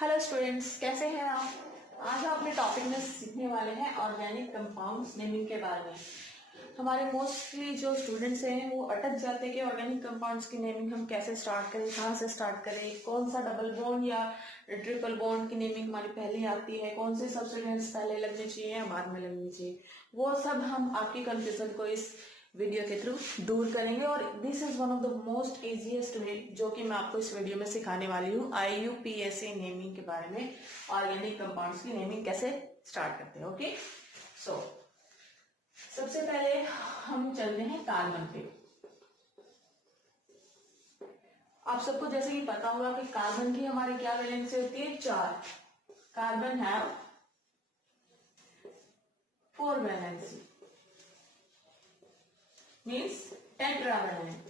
Hello students, कैसे हैं आप। आज हम अपने टॉपिक में सीखने वाले हैं ऑर्गेनिक कंपाउंड्स नेमिंग के बारे में। हमारे मोस्टली जो स्टूडेंट्स हैं वो अटक जाते हैं कि ऑर्गेनिक कंपाउंड्स की नेमिंग हम कैसे स्टार्ट करें, कहाँ से स्टार्ट करें, कौन सा डबल बॉन्ड या ट्रिपल बॉन्ड की नेमिंग हमारी पहले आती है, कौन से सब्स्टिट्यूएंट्स पहले लगने चाहिए या बाद में लगनी चाहिए। वो सब हम आपकी कंफ्यूजन को इस वीडियो के थ्रू दूर करेंगे और this is one of the most easiest way जो कि मैं आपको इस वीडियो में सिखाने वाली हूँ। IUPAC नेमिंग के बारे में, ऑर्गेनिक कंपाउंड्स की नेमिंग कैसे स्टार्ट करते हैं। ओके, सो सबसे पहले हम चलते हैं कार्बन पे। आप सबको जैसे कि पता होगा कि कार्बन की हमारी क्या वैलेंसी होती है, 4। Carbon have 4 valency, means tetravalent,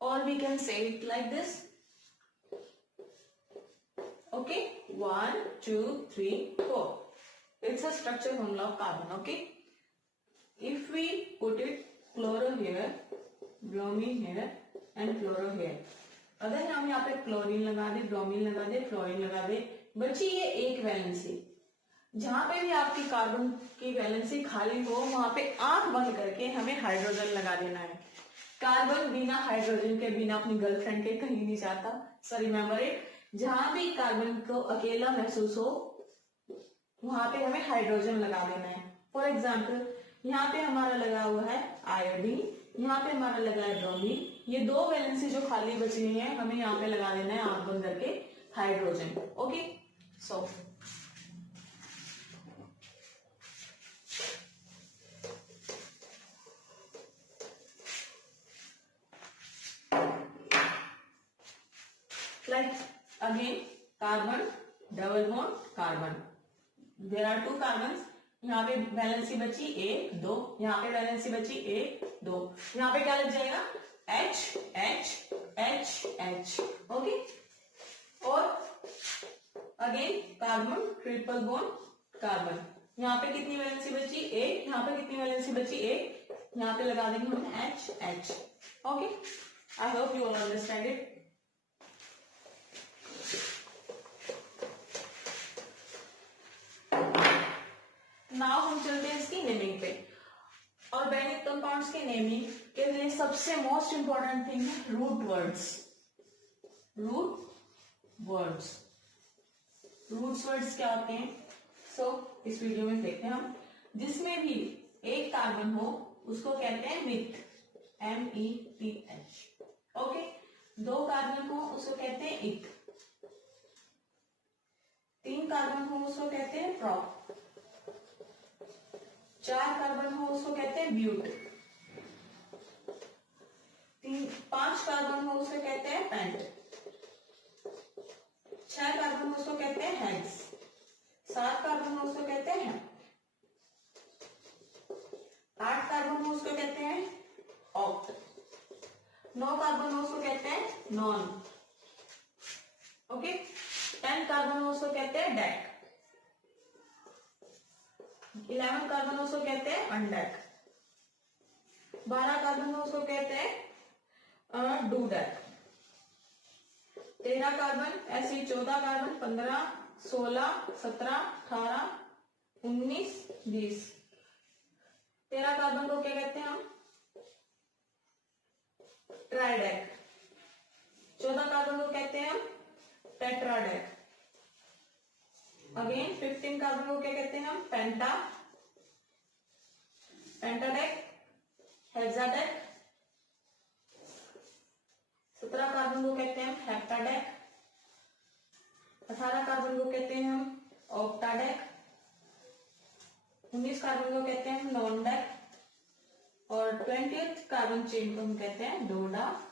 or we can say it like this. Okay, 1 2 3 4. It's a structure formula of carbon. Okay, if we put it chloro here, bromine here and fluoro here, अगर हम यहाँ पे chlorine लगा दे, bromine लगा दे, fluorine लगा दे, बची ये एक वैलेंसी। जहां पे भी आपकी कार्बन की वैलेंसी खाली हो वहां पे आंख बंद करके हमें हाइड्रोजन लगा देना है। कार्बन बिना हाइड्रोजन के, बिना अपनी गर्लफ्रेंड के कहीं नहीं जाता। सो रिमेम्बर इट, जहां भी कार्बन को अकेला महसूस हो वहां पे हमें हाइड्रोजन लगा देना है। फॉर एग्जाम्पल, यहाँ पे हमारा लगा हुआ है आयोडीन, यहाँ पे हमारा लगा है ब्रोमीन। ये 2 वैलेंसी जो खाली बची हुई है हमें यहाँ पे लगा देना है आंख बंद करके hydrogen. Okay, so like again carbon, double bond, carbon, there are 2 carbons। यहाँ पे वैलेंसी बची 1 2, यहाँ पे वैलेंसी बची 1 2, यहाँ पे क्या लग जाएगा H H H H। Okay, और again carbon, triple bond carbon, यहाँ पे कितनी वैलेंसी बची 1, यहाँ पे कितनी वैलेंसी बची 1, यहाँ पे लगा देंगे हम H H। Okay, I hope you all understand it. Now हम चलते हैं इसकी नेमिंग पे। ऑर्गेनिक कंपाउंड्स की नेमिंग के लिए सबसे मोस्ट इंपॉर्टेंट थिंग है root words. Root words, roots words क्या होते हैं? इस वीडियो में देखते हैं हम। जिसमें भी एक कार्बन हो उसको कहते हैं मिथ, METH। ओके, 2 कार्बन हो उसको कहते हैं इथ, 3 कार्बन हो उसको कहते हैं प्रॉप, 4 कार्बन हो उसको कहते हैं ब्यूट, 5 कार्बन हो उसको कहते हैं पेंट, 6 कार्बन हो उसको कहते हैं हेक्स, 7 कार्बन हो उसको कहते हैं 8 कार्बन हो उसको कहते हैं ऑक्ट, 9 कार्बन हो उसको कहते हैं नॉन। ओके, 10 कार्बन हो उसको कहते हैं डेक, 11 कार्बन उसको कहते हैं अनडेक, 12 कार्बन उसको कहते हैं डूडेक, 13 कार्बन ऐसे ही 14 कार्बन, 15 16 17 18 19 20। 13 कार्बन को क्या कहते हैं हम? ट्राइडेक। 14 कार्बन को कहते हैं हम टेट्राडेक। अगेन 15 कार्बन को क्या कहते हैं हम? पेंटाडेक, हेक्साडेक। 17 कार्बन को कहते हैं हम हेप्टाडेक, 18 कार्बन को कहते हैं हम ऑक्टाडेक, 19 कार्बन को कहते हैं हम नॉनडेक और 20th कार्बन चेन को हम कहते हैं डोडाडेक।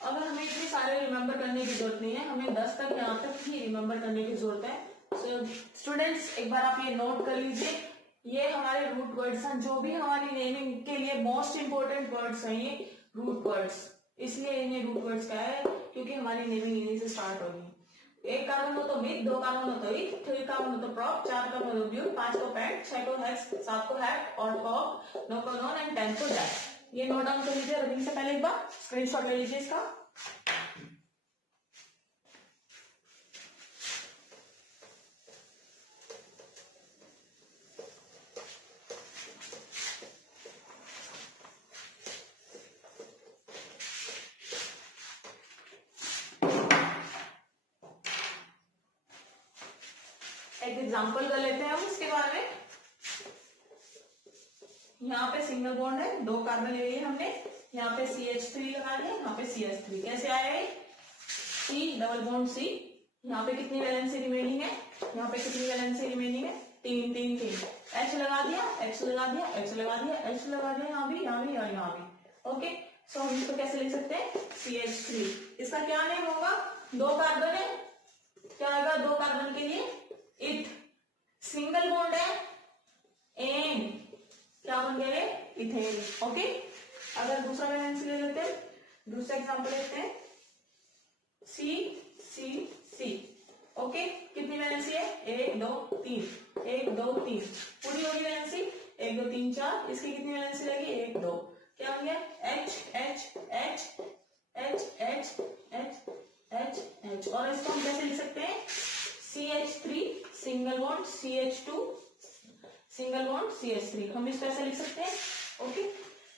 अगर हमें इतने सारे रिमेंबर करने की जरूरत नहीं है, हमें 10 तक यहाँ तक ही रिमेंबर करने की जरूरत है। सो स्टूडेंट्स, एक बार आप ये नोट कर लीजिए, ये हमारे रूट वर्ड्स हैं। जो भी हमारी नेमिंग के लिए मोस्ट इंपोर्टेंट वर्ड्स हैं ये रूट वर्ड्स, इसलिए इन्हें रूट वर्ड्स कहा है क्योंकि हमारी नेमिंग इन्हीं से स्टार्ट होगी। 1 कार्बन हो तो मिथ, 2 कार्बन हो तो इथ, 3 कार्बन हो तो प्रॉप, 4 कार्बन हो तो ब्यूट, 5 को पेंट, 6 को हेक्स, 7 को हैट और कॉक, 9 को नॉन एंड 10 को डेक। ये नोट डाउन कर लीजिए। रनिंग से पहले एक बार स्क्रीनशॉट ले लीजिए इसका। एक एग्जांपल कर लेते हैं हम इसके बारे में। यहाँ पे सिंगल बॉन्ड है, 2 कार्बन ले लिए हमने, यहाँ पे CH3 लगा दिया, यहाँ पे CH3। कैसे आया है? C डबल बॉन्ड C, यहाँ पे कितनी वैलेंसी रिमेनिंग है? यहाँ पे कितनी वैलेंसी रिमेनिंग है? 3 3 3। H लगा दिया, H लगा दिया, H लगा दिया, H लगा दिया, यहाँ भी, यहाँ भी और यहाँ भी। ओके, सो हम इसको कैसे लिख सकते हैं? CH3। इसका क्या नेम होगा? 2 कार्बन है, क्या आएगा 2 कार्बन के लिए? इथ। सिंगल बॉन्ड है, एन, क्या बन गया ये? इथेन। ओके, अगर दूसरा वैलेंसी ले लेते हैं, दूसरा एग्जांपल लेते हैं, सी सी सी। ओके, कितनी वैलेंसी है? 1 2 3, 1 2 3, पूरी होगी वैलेंसी। 1 2 3 4, इसकी कितनी वैलेंसी लगी? 1 2, क्या हो गया? H H H H H H H H। और इसको हम कैसे लिख सकते हैं? CH3 single bond CH2 single bond CH3, हम इसको ऐसे लिख सकते हैं। ओके,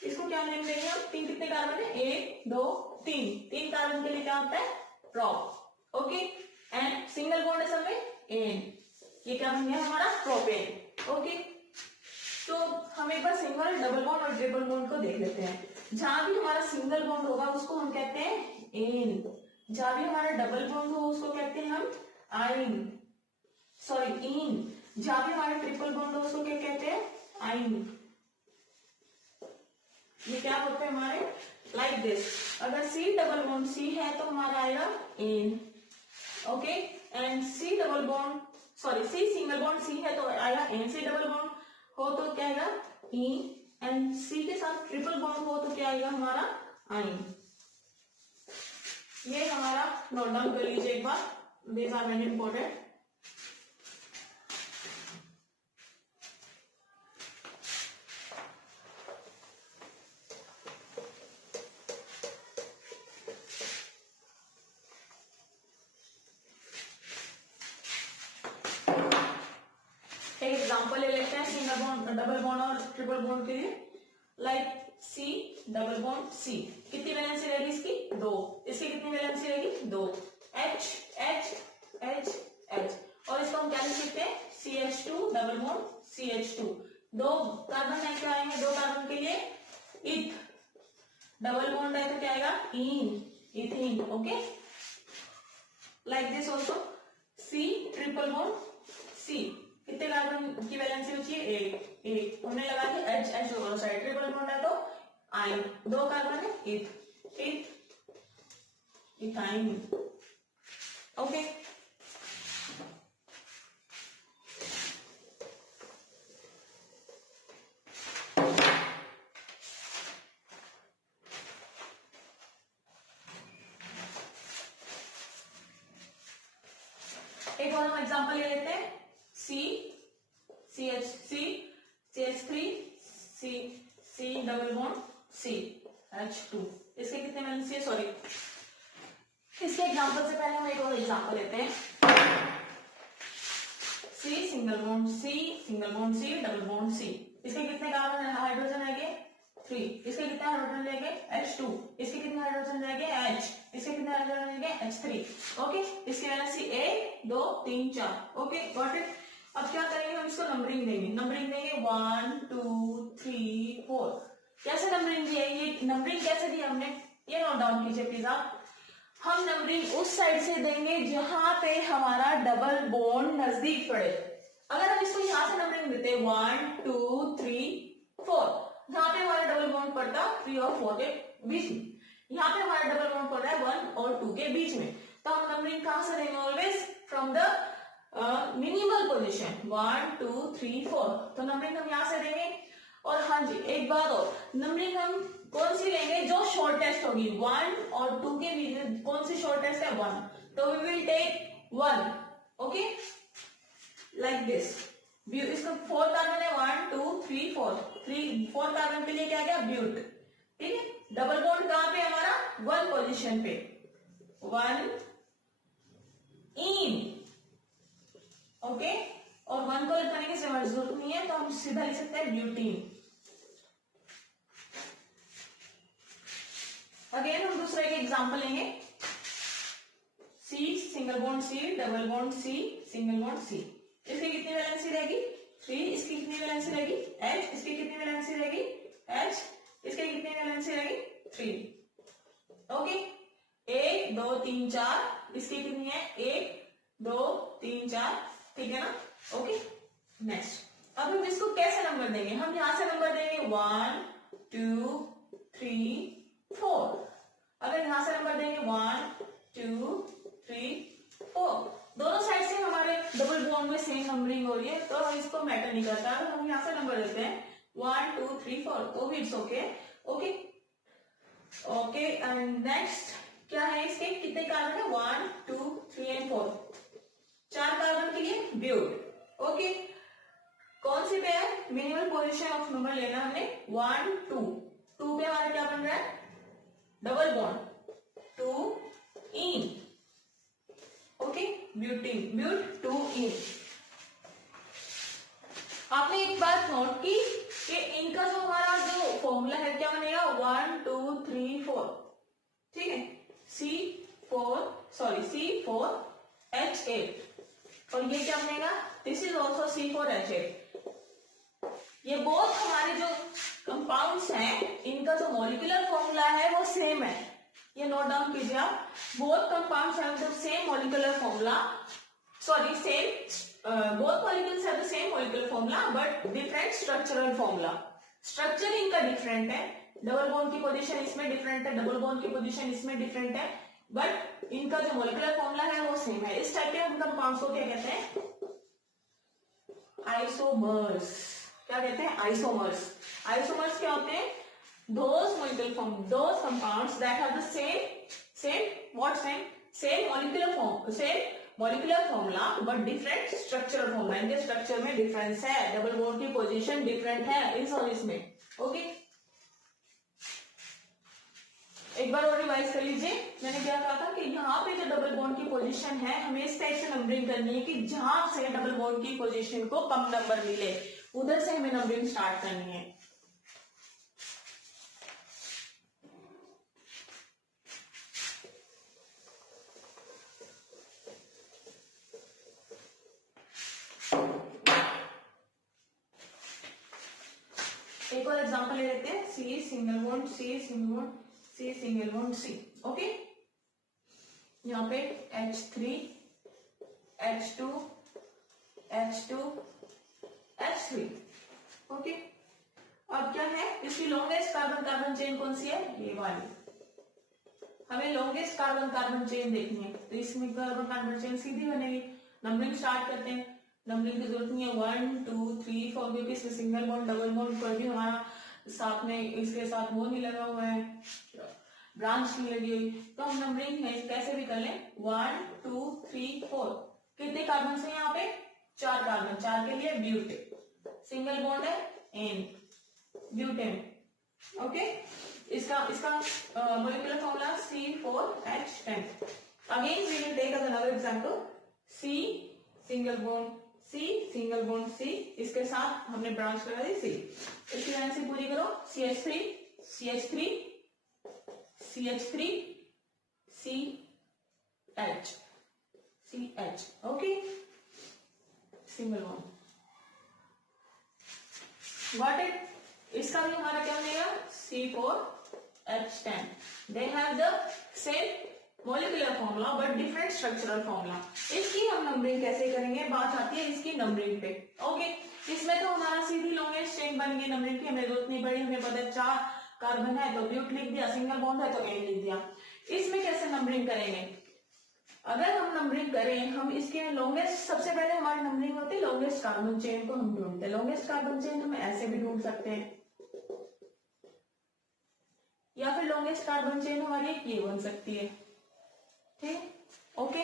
इसको क्या नेम देंगे हम? 3 कितने कार्बन है? 1 2 3, 3 कार्बन के लिए क्या होता है? Prop. Okay, and single bond है सब में एन, ये क्या बन गया हमारा? प्रोपेन। ओके, तो हम एक बार सिंगल, डबल बॉन्ड और ट्रिपल बॉन्ड को देख लेते हैं। जहां भी हमारा सिंगल बॉन्ड होगा उसको हम कहते हैं एन, जहां भी हमारा डबल बॉन्ड हो उसको कहते हैं हम आइन, सॉरी इन। जहां भी हमारे ट्रिपल बॉन्ड हो उसको क्या कहते हैं? आइन। ये क्या होते हैं हमारे? Like this. अगर C डबल बॉन्ड C है तो हमारा आएगा ene. Okay, and C double bond, sorry C single bond C है तो आएगा एन। C डबल बॉन्ड हो तो क्या आएगा? इन। एंड C के साथ ट्रिपल बॉन्ड हो तो क्या आएगा हमारा? आइन। ये हमारा नोट डाउन कर लीजिए एक बार, दीज आर वेरी इंपॉर्टेंट। एक एग्जांपल ले लेते हैं सिंगल बॉन्ड, डबल बॉन्ड और ट्रिपल बॉन्ड के लिए। Like C double bond C, कितनी वैलेंसी रहेगी इसकी? 2। इसकी कितनी वैलेंसी रहेगी? 2। H H H H, और इसको हम क्या लिख सकते हैं? CH2 double bond CH2। 2 carbon है, क्या आएंगे 2 कार्बन के लिए? इथ। डबल बॉन्ड है तो क्या आएगा? Yne, ethyne. Okay, like this also C triple bond C, कितने कार्बन की वैलेंसी होती है? 1 1, हमने लगा दी H H दोनों साइड, ट्रिपल बॉन्ड है तो आइन, 2 कार्बन है, इथ इथ इथाइन। ओके, एक और हम एग्जांपल ले लेते हैं। C CH3 C double bond C H2, इसके कितने वैलेंसी है? सॉरी, इसके एग्जांपल से पहले हम एक और एग्जांपल लेते हैं। C single bond C double bond C, इसके कितने कार्बन हाइड्रोजन रहेंगे? 3। इसके कितने हाइड्रोजन रहेंगे? H2। इसके कितने हाइड्रोजन रहेंगे? H। इसके कितने हाइड्रोजन रहेंगे? H3। ओके, इसकी वैलेंसी 1 2 3 4। Okay, got it. अब क्या करेंगे हम? इसको नंबरिंग देंगे, 1 2 3 4। कैसे नंबरिंग दी है? ये नंबरिंग कैसे दी हमने, ये नोट डाउन कीजिए प्लीज आप। हम नंबरिंग उस साइड से देंगे जहां पे हमारा डबल बॉन्ड नजदीक पड़े। अगर हम इसको यहां से नंबरिंग देते 1 2 3 4, जहां पे हमारा डबल बॉन्ड पड़ता 3 और 4 के बीच में, यहाँ पे हमारा डबल बॉन्ड पड़ रहा है 1 और 2 के बीच में, तो हम नंबरिंग कहां से देंगे? Always from the minimal position 1 2 3 4, तो नंबरिंग हम यहां से देंगे। और हाँ जी, एक बात और, नंबरिंग हम कौन सी लेंगे? जो शॉर्टेस्ट होगी, 1 और 2 के बीच में कौन सी शॉर्टेस्ट है? 1, तो we will take 1। Okay, like this. इसका 4 कार्बन है, 1 2 3 4, 4 कार्बन के लिए क्या गया? ब्यूट। ठीक है, डबल बॉन्ड कहां पे हमारा? 1 पोजीशन पे। 1 इन, ओके। और 1 को लिखने की जरूरत नहीं है, तो हम सीधा लिख सकते हैं ब्यूटीन। अगेन हम दूसरा एक एग्जांपल लेंगे, C single bond C, double bond C, single bond C. इसकी कितनी वैलेंसी रहेगी 3, इसकी कितनी वैलेंसी रहेगी H, इसकी कितनी वैलेंसी रहेगी H, इसकी कितनी वैलेंसी रहेगी 3, ओके। 1 2 3 4, इसकी कितनी है 1 2 3 4, ठीक है ना, ओके। नेक्स्ट, अब हम इसको कैसे नंबर देंगे, हम यहां से नंबर देंगे 1 2 3 4। अगर यहां से नंबर देंगे 1 2 3 4, दोनों साइड से हमारे डबल बॉन्ड में सेम नंबरिंग हो रही है, तो इसको मैटर नहीं करता। अगर हम यहां से नंबर देते हैं 1 2 3 4, तो भी it's okay, okay okay. And next क्या है, इसके कितने कार्बन है 1 2 3 एंड 4, 4 कार्बन के लिए ब्यूट, ओके। कौन सी पे है, मिनिमल पोजीशन ऑफ नंबर लेना हमने 1 2, 2 पे हमारा क्या बन रहा है double bond 2 ene, okay, butene, but 2 ene. आपने एक बात नोट की कि इनका जो हमारा जो फॉर्मूला है क्या बनेगा 1 2 3 4, ठीक है, C4H8, और ये क्या बनेगा, दिस इज ऑल्सो C4H8। ये बहुत हमारे जो कंपाउंड्स हैं, इनका जो मॉलिक्यूलर फॉर्मूला है वो सेम है, ये नोट डाउन कीजिए आप। Both compounds have the same molecular formula, sorry same, both molecules have the same molecular formula but different structural formula. Structure इनका डिफरेंट है, डबल बॉन्ड की पोजीशन इसमें डिफरेंट है, डबल बॉन्ड की पोजीशन इसमें different है, बट इनका जो मॉलिक्यूलर फॉर्मूला है वो सेम है। इस टाइप के हम कंपाउंड्स को क्या कहते हैं, आइसोमर्स। क्या कहते हैं, आइसोमर्स। आइसोमर्स क्या होते हैं, those molecular form, those compounds that have the same molecular formula but different structural formula। इनके स्ट्रक्चर में डिफरेंस है, डबल बॉन्ड की पोजीशन डिफरेंट है इन सब इसमें, ओके। एक बार और रिवाइज कर लीजिए, मैंने क्या कहा था कि यहाँ पे जो डबल बॉन्ड की पोजीशन है हमें इस टाइप से नंबरिंग करनी है कि जहां से डबल बॉन्ड की पोजीशन को कम नंबर मिले उधर से हमें नंबरिंग स्टार्ट करनी है। एक और एग्जांपल ले लेते हैं, C single bond C single bond C single bond C, okay. यहाँ पे H3 H2 H2 H3, okay. अब क्या है, इसकी लॉन्गेस्ट कार्बन कार्बन चेन कौन सी है, ये वाली। हमें लॉन्गेस्ट कार्बन कार्बन चेन देखनी है, तो इसमें कार्बन कार्बन चेन सीधी बनेगी। नंबरिंग स्टार्ट करते हैं, नंबरिंग की जरूरत नहीं है 1 2 3 4, क्योंकि इसमें सिंगल बॉन्ड डबल बॉन्ड पर भी हमारा साथ में इसके साथ वो नहीं लगा हुआ है, ब्रांच नहीं लगी हुई, तो हम नंबरिंग है कैसे भी कर लें 1 2 3 4। कितने कार्बन है यहाँ पे, 4 कार्बन, 4 के लिए ब्यूट, सिंगल बॉन्ड है एन, ब्यूटेन, ओके। इसका molecular formula C4H10। Again we will take us another example, C single bond C, इसके साथ हमने ब्रांच लगा दी C। इसकी वैलेंसी पूरी करो, CH3 CH3 CH3 CH CH, okay, single bond, got it. इसका भी हमारा क्या बनेगा C4H10। They have the same molecular formula but different structural formula. इसकी हम नंबरिंग कैसे करेंगे, बात आती है इसकी नंबरिंग पे, ओके। इसमें तो हमारा सीधी लॉन्गेस्ट चेन बन गई, नंबरिंग की हमें जरूरत नहीं पड़ी, हमें पता है 4 कार्बन है तो ब्यूट लिख दिया, सिंगल बॉन्ड है तो एन लिख दिया। इसमें कैसे नंबरिंग करेंगे, अगर हम नंबरिंग करें, हम इसके लॉन्गेस्ट, सबसे पहले हमारी नंबरिंग होती है लॉन्गेस्ट कार्बन चेन को हम ढूंढते हैं। लॉन्गेस्ट कार्बन चेन हम ऐसे भी ढूंढ सकते हैं, या फिर लॉन्गेस्ट कार्बन चेन हमारी ये बन सकती है, ठीक, ओके।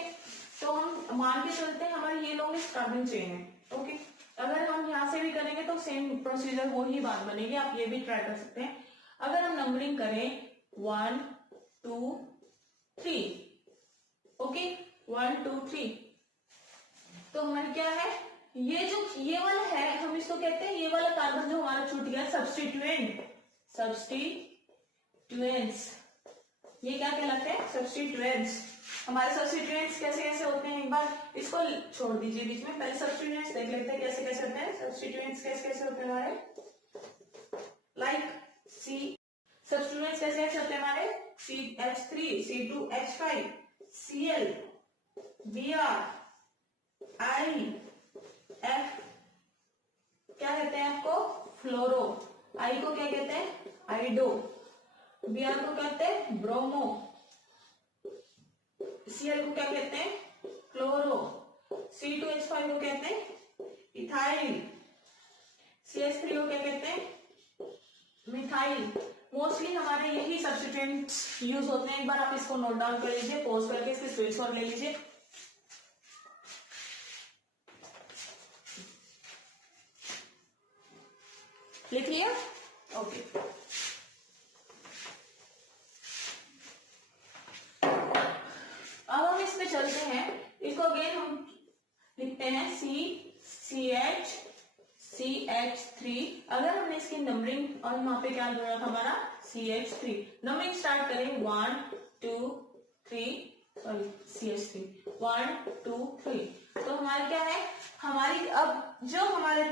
तो हम मान के चलते हैं हमारी ये लॉन्गेस्ट कार्बन चेन है, ओके। अगर हम यहां से भी करेंगे तो सेम प्रोसीजर वो ही बात बनेगी, आप ये भी ट्राई कर सकते हैं। अगर हम नंबरिंग करें 1 2 3, 1 2 3। तो हमारे क्या है, ये वाला है, हम इसको कहते हैं, ये वाला कार्बन जो हमारा छूट गया सब्स्टिट्यूएंट, सब्स्टिट्यूएंट्स, ये क्या कहलाते हैं, सब्स्टिट्यूएंट्स। हमारे सब्स्टिट्यूएंट्स कैसे कैसे होते हैं, एक बार इसको छोड़ दीजिए बीच में, पहले सब्स्टिट्यूएंट्स देख लेते हैं कैसे कैसे होते हैं। सब्स्टिट्यूएंट्स कैसे कैसे होते हैं हमारे, लाइक सी, सब्स्टिट्यूएंट्स कैसे कैसे होते हैं हमारे, CH3 C2H5 Cl Br IF, क्या कहते हैं आपको, फ्लोरो, आई को क्या कहते हैं, आइडो, Br को कहते हैं ब्रोमो, Cl को क्या कहते हैं, क्लोरो, C2H5 को कहते हैं इथाइल, CH3 को क्या कहते हैं, मिथाइल। मोस्टली हमारे यही सब्स्टिट्यूएंट्स यूज होते हैं। एक बार आप इसको नोट डाउन कर लीजिए, पॉज करके इसके स्क्रीनशॉट ले लीजिए। लिख लिया, ओके। अब हम इसमें चलते हैं, इसको अगेन हम लिखते हैं CH3। अगर हमने इसकी नंबरिंग और वहां पे क्या जोड़ा था हमारा CH3, नंबरिंग स्टार्ट करें 1 2 3, सॉरी CH3 1 2 3। तो हमारा क्या है, हमारी अब जो हमारे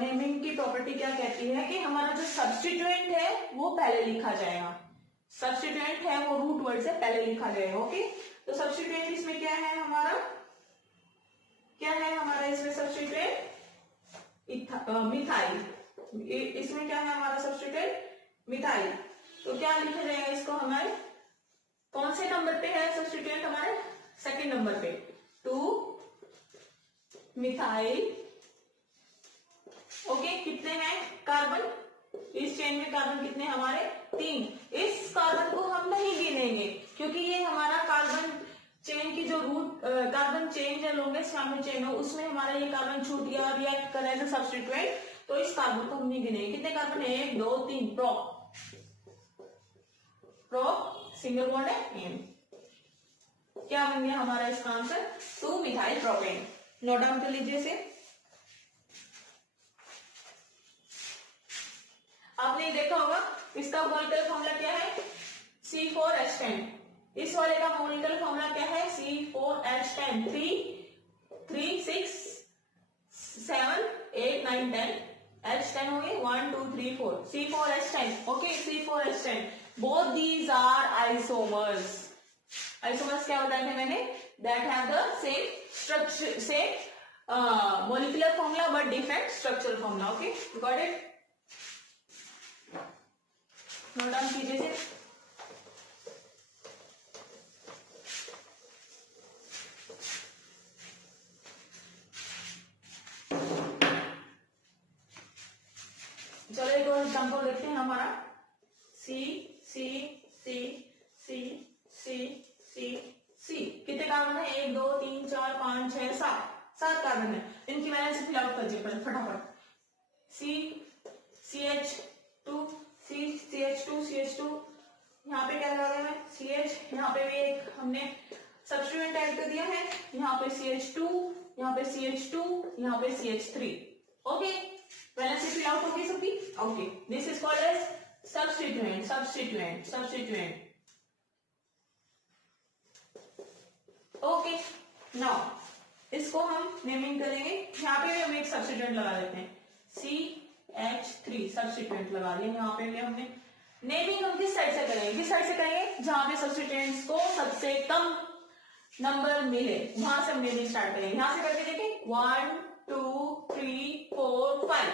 नेमिंग की प्रॉपर्टी क्या कहती है कि हमारा जो सब्स्टिट्यूएंट है वो पहले लिखा जाएगा, सब्स्टिट्यूएंट है वो रूट वर्ड से पहले लिखा जाएगा, ओके। तो सब्स्टिट्यूएंट इसमें क्या है हमारा, क्या है हमारा इसमें सब्स्टिट्यूएंट, मिथाइल, इसमें क्या है हमारा सब्स्टिट्यूएंट, मिथाइल। तो क्या लिखा जाएगा इसको, हमारे कौन से नंबर पे है सब्स्टिट्यूएंट, हमारे सेकंड नंबर पे, 2 मिथाइल, ओके। कितने हैं कार्बन, इस चेन में कार्बन कितने हमारे, 3। इस कार्बन को हम नहीं गिनेंगे क्योंकि ये हमारा कार्बन चेन की जो रूट कार्बन चेन जो लॉन्गेस्ट कार्बन चेन हो उसमें हमारा ये कार्बन छूट गया, रिएक्ट कर रहा है सब्स्टिट्यूएंट, तो इस कार्बन को हम नहीं गिनेंगे। कितने कार्बन है, 1 2 3, प्रो सिंगल बॉन्ड है एन, क्या बन गया हमारा इसका answer, 2 methyl propane. Note down कर लीजिए इसे। आपने देखा होगा इसका मॉलिक्यूलर फॉर्मूला क्या है, C4H10। इस वाले का मॉलिक्यूलर फॉर्मूला क्या है, C4H10, 3 6 7 8 9 10, H10 हो गए 1 2 3 4, C4H10, okay. C4H10, both these are isomers. Isomers क्या बताया था मैंने, that have the same structure, same molecular formula but different structural formula, okay, got it. Note down कीजिए इसे। चलो एक और एग्जाम्पल देखते हैं हमारा, सी सी सी सी सी सी सी, कितने कार्बन है, 1 2 3 4 5 6 7 कार्बन है। इनकी वैलेंसी फिल आउट कर दीजिए फटाफट। CH2 यहाँ पे क्या लगा है, CH, यहाँ पे भी एक हमने सब्स्टिट्यूएंट ऐड कर दिया है, यहाँ पे CH2, यहाँ पे CH2, यहाँ पे CH3, okay. Valency fill out होगी सबकी, okay. This is called as substituent, okay. Now इसको हम नेमिंग करेंगे, यहाँ पे भी हम एक सब्स्टिट्यूएंट लगा देते हैं, CH3 सब्स्टिट्यूएंट लगा लिया। यहाँ पे भी हमने नेमिंग हम किस साइड से करेंगे, जहां पे सब्स्टिट्यूएंट्स को सबसे कम नंबर मिले वहां से हम नेमिंग स्टार्ट करेंगे। यहां से करके देखें, 1 2 3 4 5,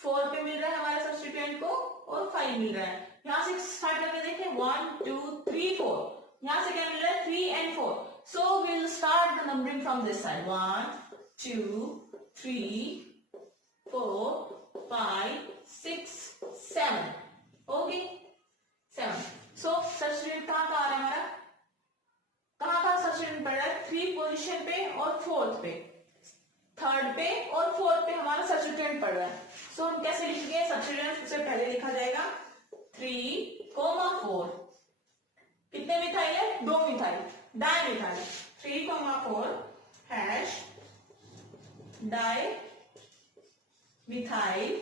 4 पे मिल रहा है हमारे सब्स्टिट्यूएंट को और 5 मिल रहा है। यहां से स्टार्ट करके देखें, 1 2 3 4, यहां से क्या मिल रहा है, 3 and 4। So we'll start the numbering from this side, 1 2 3 4 5 6 7, okay 7। So substituent कहाँ आ रहा है हमारा, कहाँ सब्स्टिट्यूएंट पड़ रहा है, 3 पोजीशन पे और 4th पे, 3rd पे और 4th पे हमारा सब्स्टिट्यूएंट पड़ रहा है। सो हम कैसे लिखेंगे, सब्स्टिट्यूएंट सबसे पहले लिखा जाएगा 3, 4। कितने मिथाइल है, 2 methyl, dimethyl, 3 3,4 hash di methyl,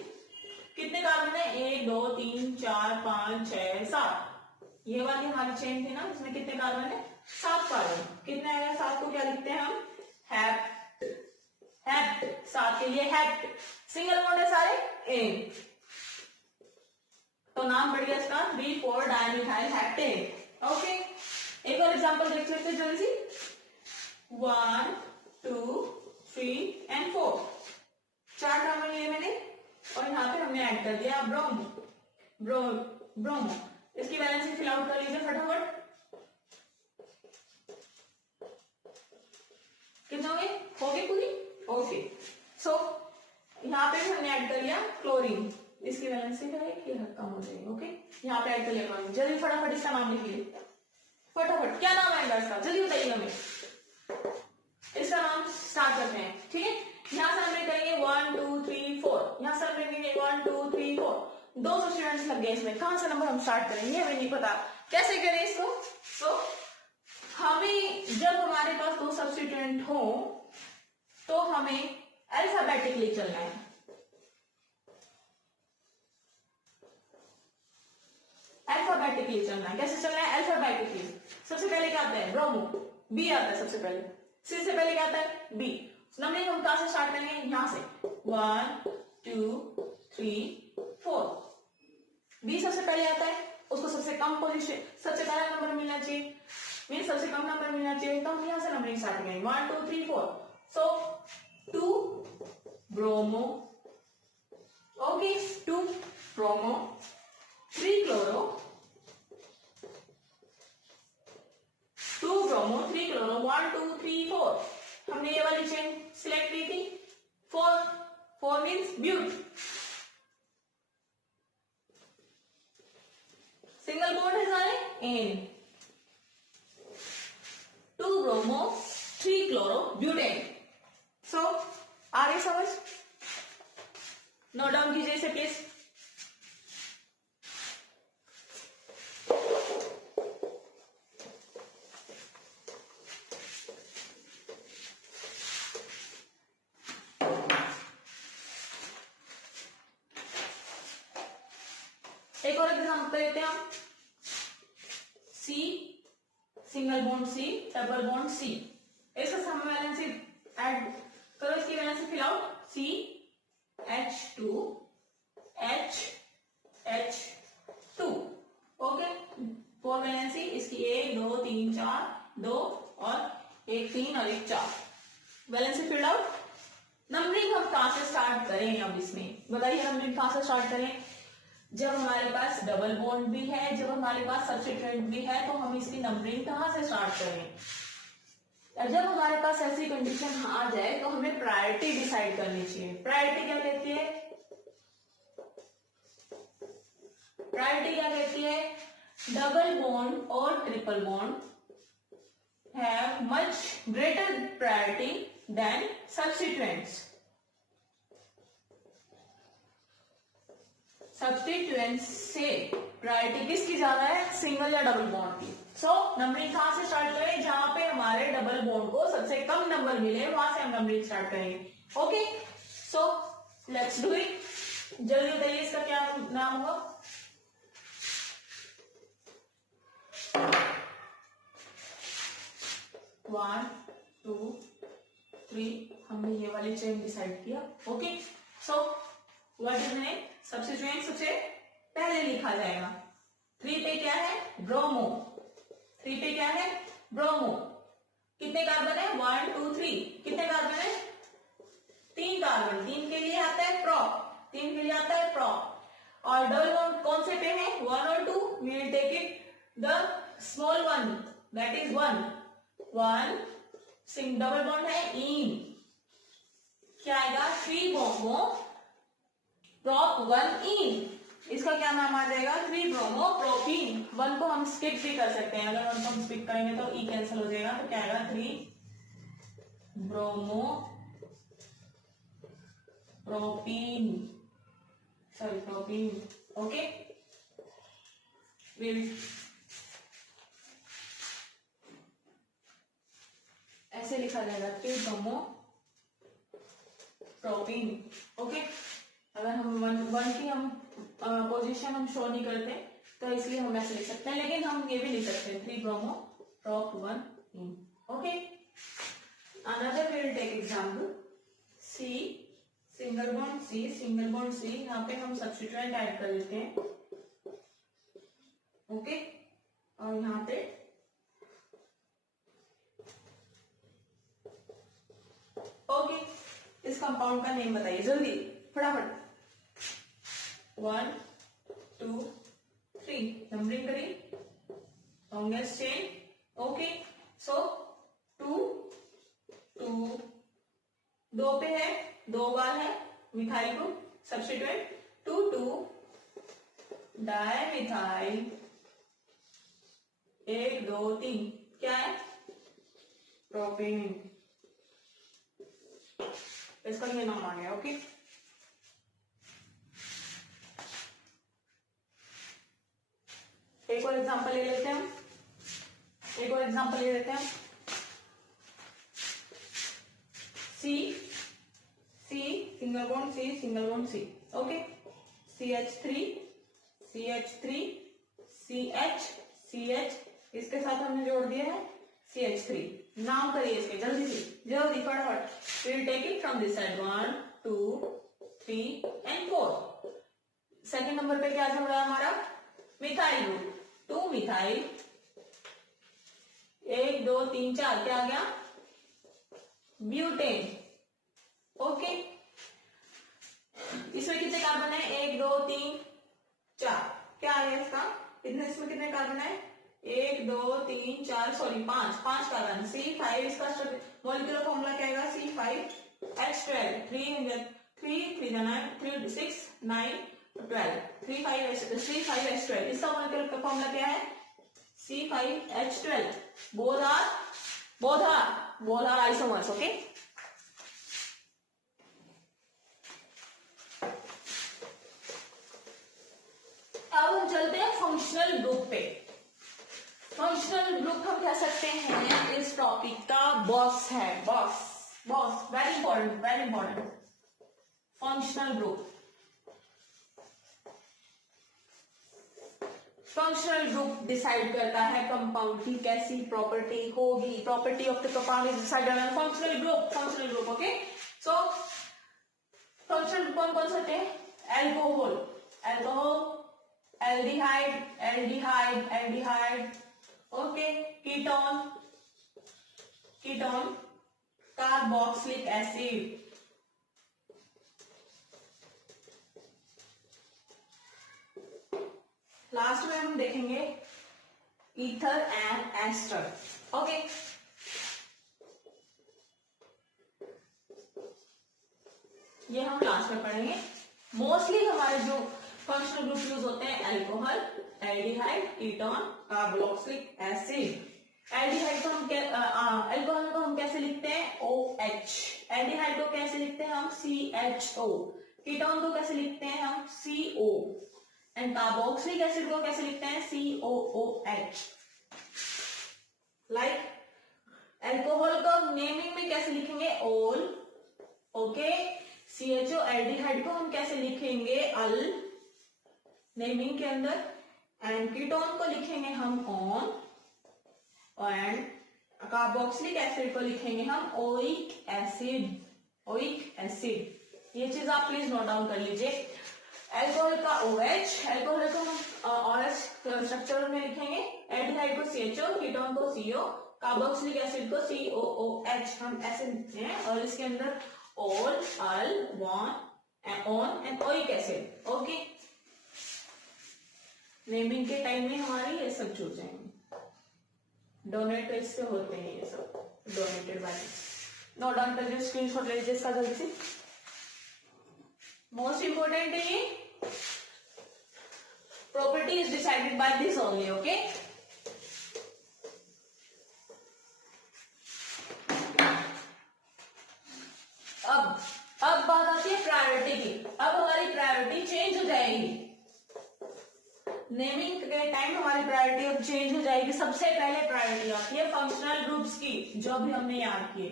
कितने कार्बन है? 1 2 3 4 5 6 7। ये वाली हमारी चेन थी ना, इसमें कितने कार्बन है? 7 कार्बन। कितने आएगा? 7 को क्या लिखते हैं हम? हैप्ट। हैप्ट 7 के लिए हैप्ट। सिंगल बॉन्ड है सारे एन, तो नाम बढ़ गया इसका 3,4 डाइमिथाइल हेप्टेन। ओके, एक और एग्जांपल देख लेते हैं जल्दी सी। 1 2 3 and 4, 4 कार्बन लिए मैंने और यहाँ पे हमने ऐड कर दिया ब्रोमो। इसकी वैलेंसी फिल आउट कर लीजिए फटाफट। कितने हो गए पूरी? ओके, सो यहाँ पे भी हमने ऐड कर लिया क्लोरीन। इसकी वैलेंसी क्या है? ये कम हो जाएगी। ओके, यहाँ पे ऐड कर लिया क्लोरीन। जल्दी फटाफट इसका नाम लिखिए, फटाफट। क्या नाम आएगा इसका? जल्दी बताइए हमें। इसका नाम स्टार्ट करते हैं, ठीक है। यहाँ से हम करेंगे 1 2 3 4, यहाँ से हम लिखेंगे 1 2 3 4। 2 स्टूडेंट्स लग गए इसमें। कहां से नंबर हम स्टार्ट करेंगे हमें नहीं पता, कैसे करें इसको? सो हमें जब हमारे पास 2 सब्स्टिट्यूएंट हो तो हमें अल्फाबेटिकली चलना है। अल्फाबेटिकली चलना है। कैसे चलना है? अल्फाबेटिकली। सबसे पहले क्या आता है? ब्रोमो, बी आता है सबसे पहले। सी से पहले क्या आता है? बी। नंबरिंग हम कहां से स्टार्ट करेंगे? यहां से 1 2 3 4। बी सबसे पहले आता है, उसको सबसे कम पोजीशन, सबसे पहला नंबर मिलना चाहिए, मीन सबसे कम नंबर मिलना चाहिए, तो हम यहां से नंबरिंग स्टार्ट करेंगे 1 2 3 4। सो 2 bromo, okay, 2 bromo, 3 chloro, 2 bromo 3 chloro, 1 2 3 4। हमने ये वाली चेन सिलेक्ट की थी। 4 मीन्स ब्यूट, सिंगल बॉन्ड है सारे ane. 2 bromo 3 chloro butane. So आगे समझ, नोट डाउन कीजिए इसे प्लीज। एक और एग्जांपल लेते हैं हम। C single bond C, double bond C, इसका सम वैलेंसी ऐड करो, इसकी valency fill out. C H2 H H2। Okay, 4 valency इसकी 1 2 3 4, 2 और 1 3 और 1 4। Valency fill out. नंबरिंग हम कहां से स्टार्ट करें? अब इसमें बताइए नंबरिंग कहां से स्टार्ट करें? जब हमारे पास डबल बॉन्ड भी है, जब हमारे पास सब्स्टिट्यूएंट भी है, तो हम इसकी नंबरिंग कहां से स्टार्ट करें? जब हमारे पास ऐसी कंडीशन आ जाए तो हमें प्रायोरिटी डिसाइड करनी चाहिए। प्रायोरिटी क्या कहती है? प्रायोरिटी क्या कहती है? डबल बॉन्ड और triple bond have much greater priority than substituents. Substituent से प्रायोरिटी किसकी ज्यादा है? सिंगल या डबल बॉन्ड की। सो नंबरिंग कहां से स्टार्ट करें? जहां पे हमारे डबल बॉन्ड को सबसे कम नंबर मिले, वहां से हम नंबरिंग स्टार्ट करेंगे। Okay, so let's do it. जल्दी बताइए इसका क्या नाम होगा? वन टू थ्री, हमने ये वाली चेन डिसाइड किया। Okay, so what is name? Substituent सबसे पहले लिखा जाएगा। 3 पे क्या है? ब्रोमो। 3 पे क्या है? ब्रोमो। कितने कार्बन है? 1 2 3। कितने कार्बन है? 3 कार्बन। 3 के लिए आता है प्रोप, 3 के लिए आता है प्रोप। और डबल बॉन्ड कौन से पे है? 1 और 2। We will take it the small one, that is 1 sing double bond है इन, क्या आएगा? 3 ब्रोमो प्रोप 1 इन। इसका क्या नाम आ जाएगा? 3 ब्रोमो प्रोपीन। 1 को हम स्किप भी कर सकते हैं, अगर 1 को हम स्किप करेंगे तो ई कैंसिल हो जाएगा, तो क्या आएगा? 3 bromo propene, sorry propene. Okay, will ऐसे लिखा जाएगा ट्री ब्रोमो प्रोपीन। ओके, अगर हम वन की हम पोजीशन हम शो नहीं करते तो इसलिए हम ऐसे लिख सकते हैं, लेकिन हम ये भी लिख सकते हैं 3 bromo prop 1 in। Okay, another we will take example C single bond C, यहाँ पे हम सब्स्टिट्यूएंट ऐड कर देते हैं। ओके, और यहाँ पे ओके, इस कंपाउंड का नेम बताइए जल्दी फटाफट। 1 2 3 नंबरिंग करिए, लॉन्गेस्ट चेन। ओके, सो 2 2 2 पे है, 2 बार है मिथाइल ग्रुप सब्स्टिट्यूएंट, 2 2 डायमिथाइल 1 2 3 क्या है प्रोपेन, इसका ये नाम आ गया। ओके, एक और एग्जांपल ले लेते हैं C single bond C. Okay, CH3 इसके साथ हमने जोड़ दिया है CH3। नाम करिए इसके जल्दी फटाफट। Will take it from this side 1 2 3 and 4। Second number पे क्या जोड़ा है हमारा मिथाइल ग्रुप, 2 मिथाइल 1 2 3 4 क्या आ गया ब्यूटेन। ओके, इसमें कितने कार्बन है 1 2 3 4, क्या आ गया इसका इसमें कितने कार्बन है 1 2 3 4 सॉरी 5 कार्बन। C5 इसका मॉलिक्यूलर फॉर्मूला क्या आएगा C5H12 3 6 9 12 C5H12 इसका मॉलिक्यूलर फॉर्मूला क्या है C5H12। Both are isomers. Okay, अब हम चलते हैं फंक्शनल ग्रुप पे। फंक्शनल ग्रुप हम कह सकते हैं इस टॉपिक का बॉस है, boss very important. Functional group decide करता है कंपाउंड की कैसी प्रॉपर्टी होगी। Property of the compound is decided by functional group. Okay, so functional group कौन से हैं alcohol aldehyde okay, ketone carboxylic acid, last में हम देखेंगे ईथर एंड एस्टर। ओके, ये हम क्लास में पढ़ेंगे। मोस्टली हमारे जो फंक्शनल ग्रुप यूज होते हैं alcohol, aldehyde, ketone, carboxylic acid. Aldehyde को हम अल्कोहल को हम कैसे लिखते हैं OH, एल्डिहाइड को कैसे लिखते हैं हम CHO, कीटोन को कैसे लिखते हैं हम CO एंड कार्बोक्सिलिक एसिड को कैसे लिखते हैं COOH। लाइक अल्कोहल को नेमिंग में कैसे लिखेंगे ओल। ओके, CHO एल्डिहाइड को हम कैसे लिखेंगे अल नेमिंग के अंदर, एंड कीटोन को लिखेंगे हम ऑन, एंड कार्बोक्सिलिक एसिड को लिखेंगे हम ओइक एसिड। ये चीज आप प्लीज नोट डाउन कर लीजिए। अल्कोहल का OH, अल्कोहल को हम OH स्ट्रक्चर में लिखेंगे, एल्डिहाइड को CHO, कीटोन को CO, कार्बोक्सिलिक एसिड को COOH हम ऐसे लिखते हैं, और इसके अंदर ol, al, one and oic acid. Okay, naming के टाइम में हमारे ये सब छूट जाएंगे। डोनेटेड से होते हैं ये सब, डोनेटेड वाले। नोट डाउन कर स्क्रीनशॉट ले लीजिए इसका जल्दी से। मोस्ट इंपोर्टेंट है ये property is decided by this only. Okay, अब बात आती है प्रायोरिटी की। अब हमारी प्रायोरिटी चेंज हो जाएगी। नेमिंग के टाइम हमारी प्रायोरिटी अब चेंज हो जाएगी। सबसे पहले प्रायोरिटी आती है फंक्शनल ग्रुप्स की, जो भी हमने याद किए।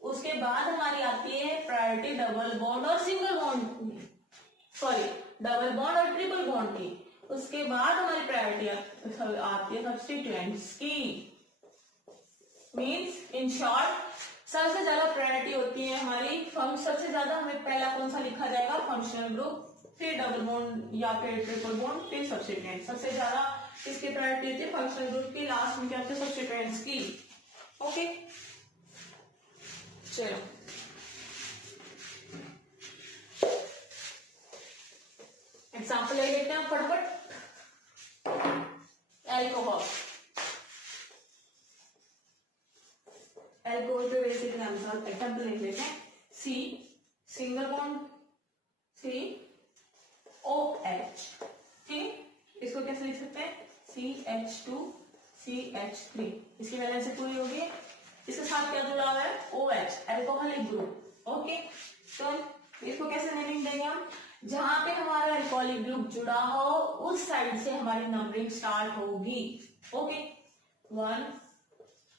उसके बाद हमारी आती है प्रायोरिटी डबल बॉन्ड और single bond, sorry double bond और ट्रिपल बॉन्ड की। उसके बाद हमारी प्रायोरिटी आती है सब्स्टिट्यूएंट्स की। मीन्स इन शॉर्ट सबसे ज्यादा प्रायोरिटी होती है हमारी सबसे ज्यादा हमें पहला कौन सा लिखा जाएगा, फंक्शनल ग्रुप, फिर डबल बॉन्ड या फिर ट्रिपल बॉन्ड, फिर सब्स्टिट्यूएंट। सबसे ज्यादा इसकी प्रायोरिटी होती है फंक्शनल ग्रुप की, लास्ट में क्या होती है सब्स्टिट्यूएंट्स की। ओके चलो एग्जाम्पल ले लेते हैं फटाफट। एल्कोहल, एल्कोहल पे बेसिक एग्जाम्पल लिख लेते हैं। C single bond C O H, ठीक। इसको कैसे लिख सकते हैं, CH2 CH3, इसकी वैलेंसी पूरी होगी। इसके साथ क्या जुड़ा हुआ है, OH, एल्कोहलिक ग्रुप। ओके तो इसको कैसे नेमिंग देंगे हम, जहां पे हमारा एल्कोहलिक ग्रुप जुड़ा हो उस साइड से हमारी नंबरिंग स्टार्ट होगी। ओके 1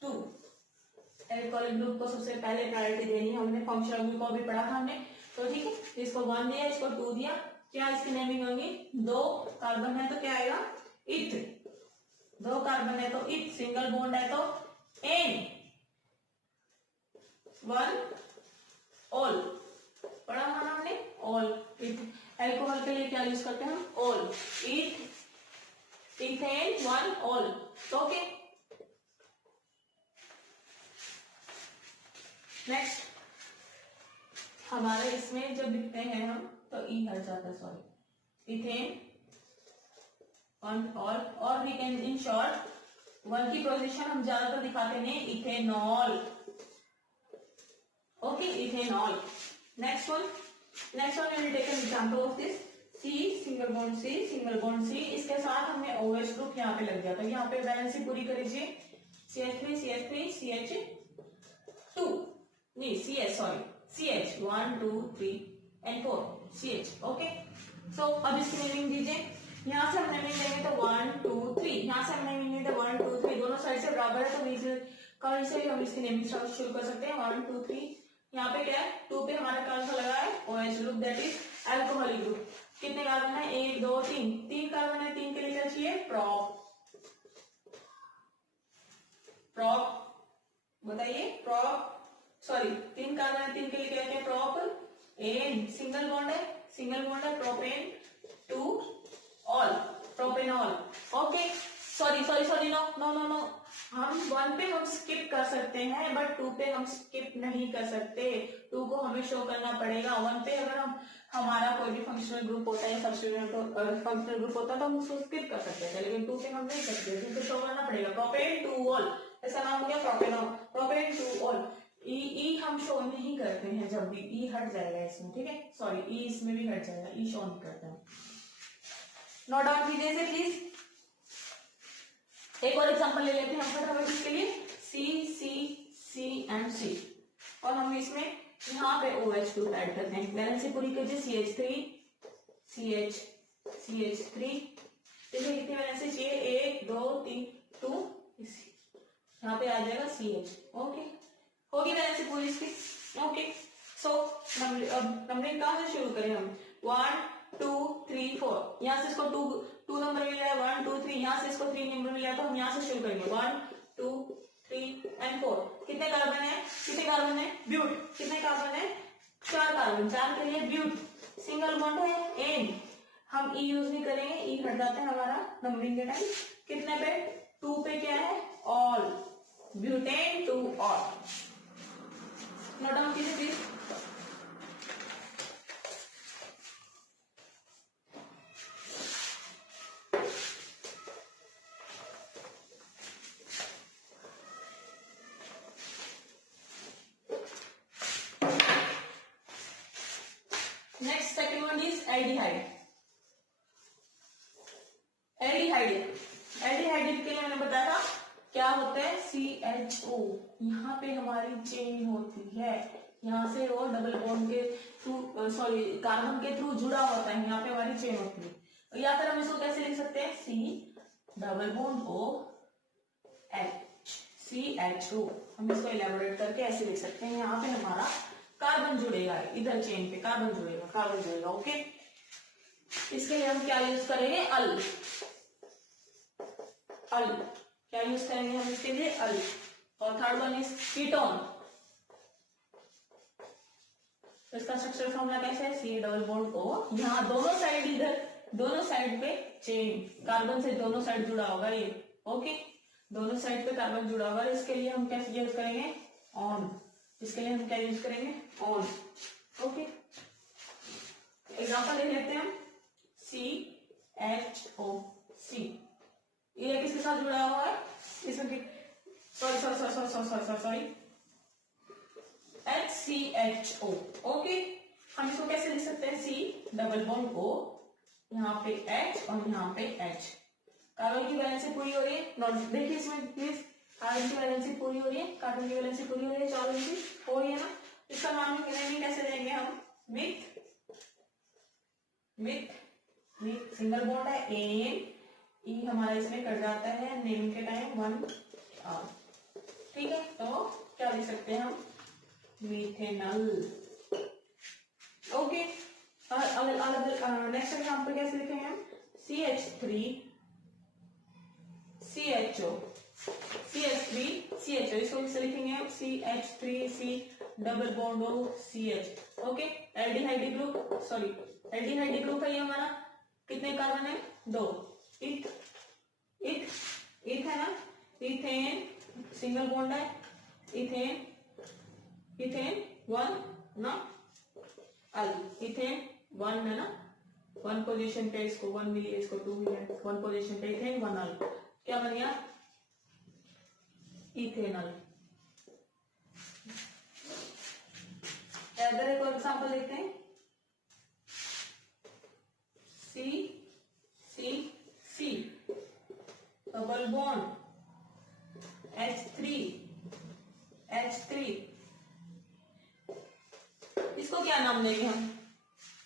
2, एल्कोहलिक ग्रुप को सबसे पहले प्रायोरिटी देनी है, हमने फंक्शनल ग्रुप को भी पढ़ा था हमने, तो ठीक है। इसको 1 दिया, इसको 2 दिया, क्या इसकी नेमिंग होगी, 2 कार्बन है तो क्या आएगा, इथ, 2 कार्बन है तो इथ, सिंगल बॉन्ड है तो एन, 1 ऑल, पढ़ा था ना हमने, ऑल इथ। एल्कोहल के लिए क्या यूज करते हैं हम, ऑल, इथ इथेन 1 ऑल। ओके नेक्स्ट हमारे इसमें जब लिखते हैं हम तो ई हट जाता है, सॉरी, इथेन 1 ऑल, और वी कैन इन शॉर्ट 1 की पोजीशन हम ज्यादातर दिखाते हैं ethanol. Okay ethanol. Next one we will take an example of this, C single bond C single bond C, इसके साथ हमें OH ग्रुप यहाँ पे लग जाता है। यहाँ पे वैलेंसी पूरी करीजिए, CH3 CH2 नहीं CH, sorry CH 1 2 3 and 4 CH। Okay so अब इसकी नेमिंग दीजिए, यहाँ से हम नेमिंग देंगे तो 1 2 3, यहाँ से हम नेमिंग देंगे तो 1 2 3, दोनों साइड से बराबर है तो कहीं से भी हम इसकी नेमिंग शुरू कर सकते हैं। 1 2 3, यहाँ पे क्या है 2 पे हमारा कौन सा लगा है, OH group, that is alcoholic group. कितने कार्बन है, 1 2 3, 3 कार्बन है, 3 के लिए क्या चाहिए, प्रॉप, बताइए प्रॉप, सॉरी 3 कार्बन है, 3 के लिए क्या है, प्रॉप एन, सिंगल बॉन्ड है propane 2 ol, propanol. Okay sorry no, हम 1 पे हम स्किप कर सकते हैं बट 2 पे हम स्किप नहीं कर सकते, 2 को हमें शो करना पड़ेगा। 1 पे अगर हमारा कोई भी फंक्शनल ग्रुप होता है, फंक्शनल ग्रुप होता है तो हम उसको स्किप कर सकते हैं, लेकिन 2 पे हम नहीं सकते, 2 पे शो करना पड़ेगा। प्रोपेन 2 ऑल, ऐसा नाम हो गया प्रोपेनॉल, प्रोपेन 2 ऑल। ई हम शो नहीं करते हैं, जब भी ई हट जाएगा इसमें, ठीक है, सॉरी ई इसमें भी हट जाएगा, ई शो नहीं करते हैं। नोट डाउन कीजिए इसे प्लीज। एक और एग्जांपल ले लेते हैं हम फटाफट इसके लिए, C एंड C, और हम इसमें यहाँ पे OH ग्रुप ऐड करते हैं। बैलेंस पूरी कीजिए, CH3 देखिए कितनी बैलेंस चाहिए, 1 2 3 2, यहाँ पे आ जाएगा CH। ओके होगी बैलेंस पूरी इसकी। ओके सो अब नंबरिंग कहाँ से शुरू करें हम, 1 2 3 4, यहाँ से इसको 2 नंबर मिल रहा है, 1 2 3, यहाँ से इसको 3 नंबर मिल रहा है तो हम यहाँ से शुरू करेंगे, 1 2 3 एंड 4। कितने कार्बन है, ब्यूट, कितने कार्बन है, 4 कार्बन, 4 के लिए ब्यूट, सिंगल बॉन्ड है एन, हम ई यूज नहीं करेंगे, ई हट जाता है हमारा नंबरिंग के टाइम। कितने पे, 2 पे क्या है, ol, butane 2 ol. Note down कीजिए please. Next second one is aldehyde. Aldehyde के लिए मैंने बताया था क्या होता है, CHO, यहाँ पे हमारी चेन होती है, यहाँ से वो डबल बॉन्ड के थ्रू, सॉरी कार्बन के थ्रू जुड़ा होता है, यहाँ पे हमारी चेन होती है। या फिर हम इसको कैसे लिख सकते हैं, double bond O H CH2। हम इसको इलेबोरेट करके ऐसे लिख सकते हैं, यहाँ पे हमारा कार्बन जुड़ेगा, इधर चेन पे कार्बन जुड़ेगा। ओके, इसके लिए हम क्या यूज करेंगे, अल क्या यूज करेंगे हम इसके लिए, अल। और थर्ड वन इज कीटोन। तो इसका स्ट्रक्चर फॉर्मूला कैसे है, C डबल बॉन्ड O, यहाँ दोनों साइड, इधर दोनों साइड पे चेन, कार्बन से दोनों साइड जुड़ा होगा ये। ओके, दोनों साइड पे कार्बन जुड़ा होगा, इसके लिए हम कैसे यूज करेंगे, ऑन। इसके लिए हम क्या यूज करेंगे, ऑन। ओके, एग्जांपल ले लेते हैं हम, CHOC, ये किसके साथ जुड़ा हुआ है, इसमें सॉरी HCHO। ओके, हम इसको कैसे लिख सकते हैं, C डबल बॉन्ड O, यहाँ पे H और यहाँ पे H। कार्बन की वैलेंसी पूरी हो रही है, नॉट देखिए इसमें प्लीज, कार्बन की वैलेंसी पूरी हो रही है, कार्बन की वैलेंसी पूरी हो रही है, चार की हो रही है ना। इसका नाम कैसे देंगे हम, विथ सिंगल बॉन्ड है, एन ई हमारा इसमें कट जाता है नेम के टाइम, 1 R। ठीक है, तो क्या लिख सकते हैं हम, मिथेनॉल। ओके, नेक्स्ट एग्जांपल कैसे लिखेंगे हम, CH3 CHO, इसको कैसे लिखेंगे हम, CH3C double bond O CH। Okay, aldehyde group है ये हमारा, कितने कार्बन है, 2, इथ है ना, इथेन सिंगल बॉन्ड है, इथेन 1 ना, अल इथेन 1 है ना, 1 पोजीशन पे इसको 1 मिली, इसको 2 मिली, 1 पोजीशन पे इथेन 1 अल, क्या बन गया, इथेनॉल। इधर एक और एग्जांपल देखते हैं, C डबल बॉन्ड H3, इसको क्या नाम देंगे हम,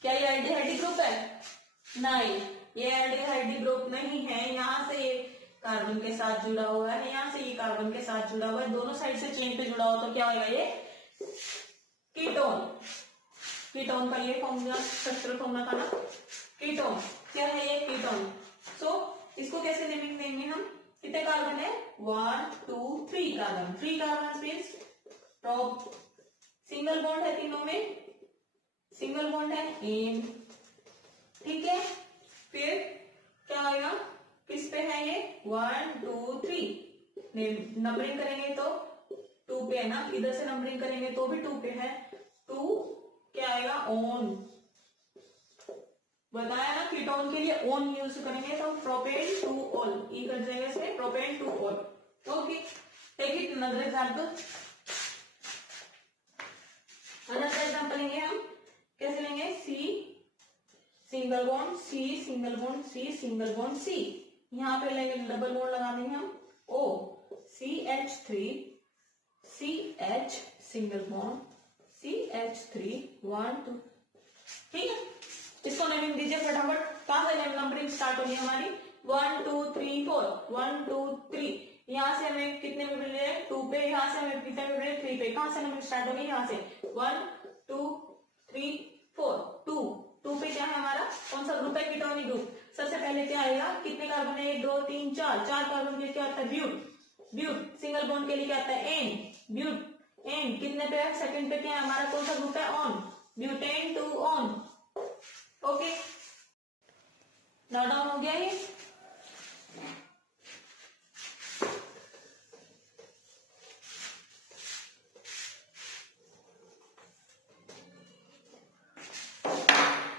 क्या ये एल्डिहाइड ग्रुप है, नहीं, ये एल्डिहाइड ग्रुप नहीं है, यहाँ से ये कार्बन के साथ जुड़ा हुआ है, यहाँ से ये कार्बन के साथ जुड़ा हुआ है, दोनों साइड से चेन पे जुड़ा हुआ, तो क्या होगा ये कीटोन का ये फॉर्मूला, स्ट्रक्चरल फॉर्मूला था ना, कीटोन। क्या है ये, कीटोन। सो इसको कैसे नेमिंग देंगे हम, कितने कार्बन है, 1 2 3 carbon, 3 carbon means top, single bond है, तीनों में सिंगल बॉन्ड है, एन। ठीक है, फिर क्या आएगा, किस पे है ये, 1 2 3, नंबरिंग करेंगे तो 2 पे है ना, इधर से नंबरिंग करेंगे तो भी 2 पे है, 2 क्या आएगा, ऑन। बताया ना, कीटोन के लिए ऑन यूज करेंगे तो प्रोपेन टू ऑल, ई कर जाएगा इसमें, propane two ol. Okay, take it another example, लेंगे हम, कैसे लेंगे, C सिंगल बॉन्ड C, यहाँ पे लेंगे डबल बॉन्ड लगा देंगे हम, O CH3 CH single bond CH3 1 2। ठीक है, इसको नेमिंग दीजिए फटाफट, कहां से नंबरिंग स्टार्ट होगी हमारी, 1 2 3 4, 1 2 3, यहाँ से हमें कितने में मिल रहे हैं, 2 पे, यहाँ से हमें कितने में मिल रहे हैं, 3 पे, कहां से नंबरिंग स्टार्ट होगी, यहाँ से 1 2 3 4, 2 पे क्या है हमारा, कौन सा ग्रुप है, कीटोनिक ग्रुप। सबसे पहले क्या आएगा, कितने कार्बन है, 1 2 3 4 कार्बन के क्या आता है, ब्यूट। सिंगल बॉन्ड के लिए क्या आता है, एन, एन कितने पे है, सेकंड पे क्या है हमारा, कौन सा ग्रुप है, on, butane two on. Okay, note down हो गया ये।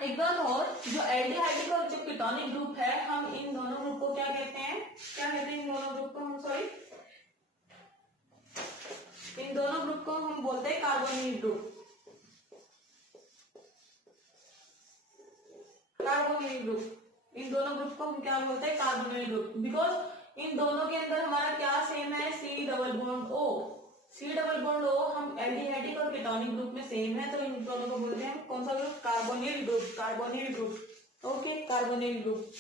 एक बात और, जो एल्डिहाइड और जो कीटोनिक ग्रुप है, हम इन दोनों ग्रुप को क्या कहते हैं, इन दोनों ग्रुप को हम इन दोनों ग्रुप को हम बोलते हैं कार्बोनिल ग्रुप। इन दोनों ग्रुप को हम क्या बोलते हैं, कार्बोनिल ग्रुप, बिकॉज इन दोनों के अंदर हमारा क्या सेम है, C डबल बॉन्ड O, हम एल्डिहाइडिक और कीटोनिक ग्रुप में सेम है, तो इन दोनों को बोलते हैं कौन सा group, carbonyl group. Okay, carbonyl group.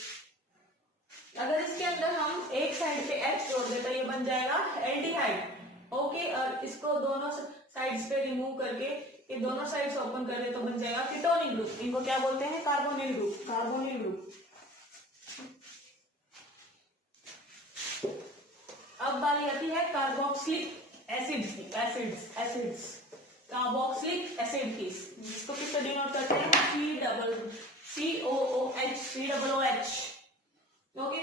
अगर इसके अंदर हम एक साइड पे H जोड़ दे तो ये बन जाएगा एल्डिहाइड। ओके, और इसको दोनों साइड्स पे रिमूव करके ये दोनों साइड्स ओपन कर दे तो बन जाएगा कीटोनिक ग्रुप। इनको क्या बोलते हैं? Carbonyl group. Carbonyl group. अब बारी आती है कार्बोक्सिलिक एसिड्स की। एसिड्स कार्बोक्सिलिक एसिड की, जिसको किससे डिनोट करते हैं? COOH। ओके,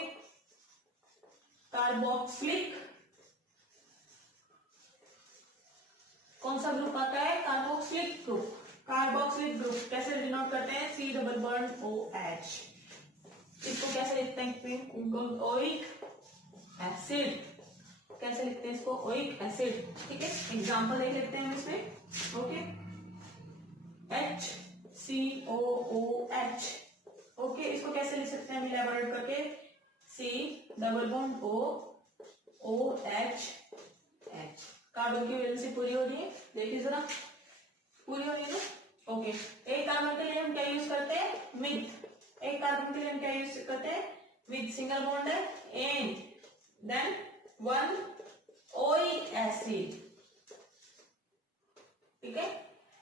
कार्बोक्सिलिक कौन सा ग्रुप आता है? Carboxylic group. कार्बोक्सिलिक ग्रुप कैसे डिनोट करते हैं? COOH। इसको कैसे लिखते हैं? Oic acid. कैसे लिखते हैं इसको? Oic acid. ठीक है, एग्जांपल देख लेते हैं हम इसमें। Okay, HCOOH। ओके, इसको कैसे लिख सकते हैं? इलैबोरेट करके COOH। कार्बन की वैलेंसी पूरी हो रही है, देखिए जरा, पूरी हो रही है ना। ओके, एक कार्बन के लिए हम क्या यूज करते हैं? विथ। एक कार्बन के लिए हम क्या यूज करते हैं? विथ सिंगल बॉन्ड है and then one oic acid. ठीक है,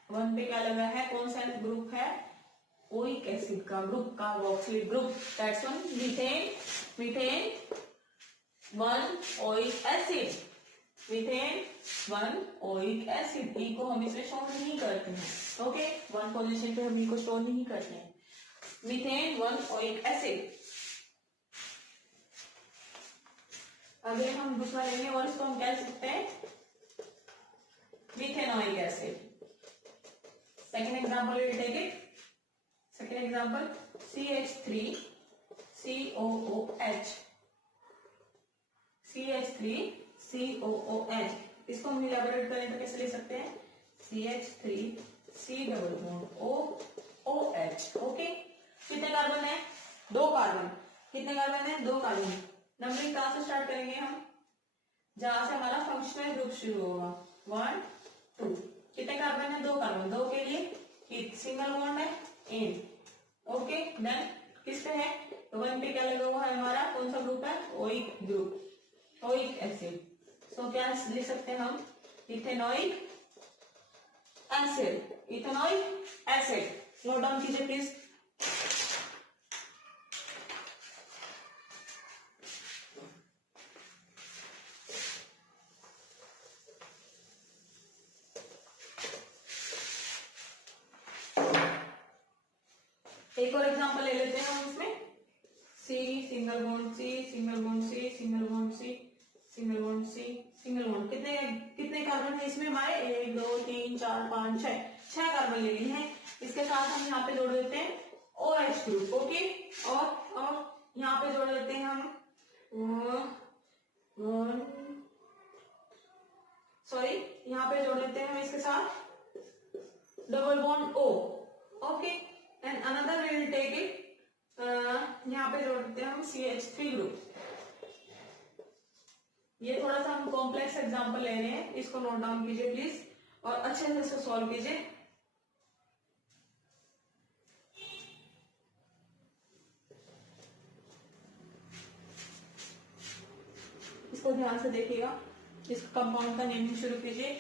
वन पे क्या लगा है? कौन सा ग्रुप है? ओइक एसिड का group, carboxylic group. That's one methane one oic acid. Methane one oic acid. ई को हम इसमें स्टोर नहीं करते हैं। ओके, वन पोजीशन पे हम ई को स्टोर नहीं करते हैं। Methane one oic acid. अगर हम दूसरा लेंगे और इसको हम क्या लिख सकते हैं? Methanoic acid. Second example will take it. Second example CH3 COOH। CH3 COOH। इसको हम इलैबोरेट करें तो कैसे लिख सकते हैं? CH3 COOH। ओके, कितने कार्बन है? 2 कार्बन। कितने कार्बन है? 2 कार्बन। नंबरिंग कहां से स्टार्ट करेंगे हम? जहां से हमारा फंक्शनल ग्रुप शुरू होगा। 1 2। कितने कार्बन है? 2 कार्बन। 2 के लिए सिंगल बॉन्ड है एन। ओके, देन किस पे है? 1 पे क्या लगा हुआ है हमारा? कौन सा ग्रुप है? Oic group, oic acid. So क्या लिख सकते हैं हम? Ethanoic acid. Ethanoic acid. Note down कीजिए प्लीज। एक और एग्जांपल ले लेते हैं हम इसमें। C single bond C single bond C single bond C single bond C single bond. कितने कितने कार्बन है इसमें हमारे? 1 2 3 4 5 6 कार्बन ले लिए हैं। इसके साथ हम यहाँ पे जोड़ देते हैं OH ग्रुप। ओके, और यहाँ पे जोड़ देते हैं हम यहाँ पे जोड़ देते हैं हम इसके साथ double bond O। Okay, and another we will take it. यहाँ पे जोड़ देते हैं हम CH3 ग्रुप। ये थोड़ा सा हम कॉम्प्लेक्स एग्जांपल ले रहे हैं, इसको नोट डाउन कीजिए प्लीज और अच्छे से इसको सॉल्व कीजिए। इसको ध्यान से देखिएगा। इस कंपाउंड का नेमिंग शुरू कीजिए।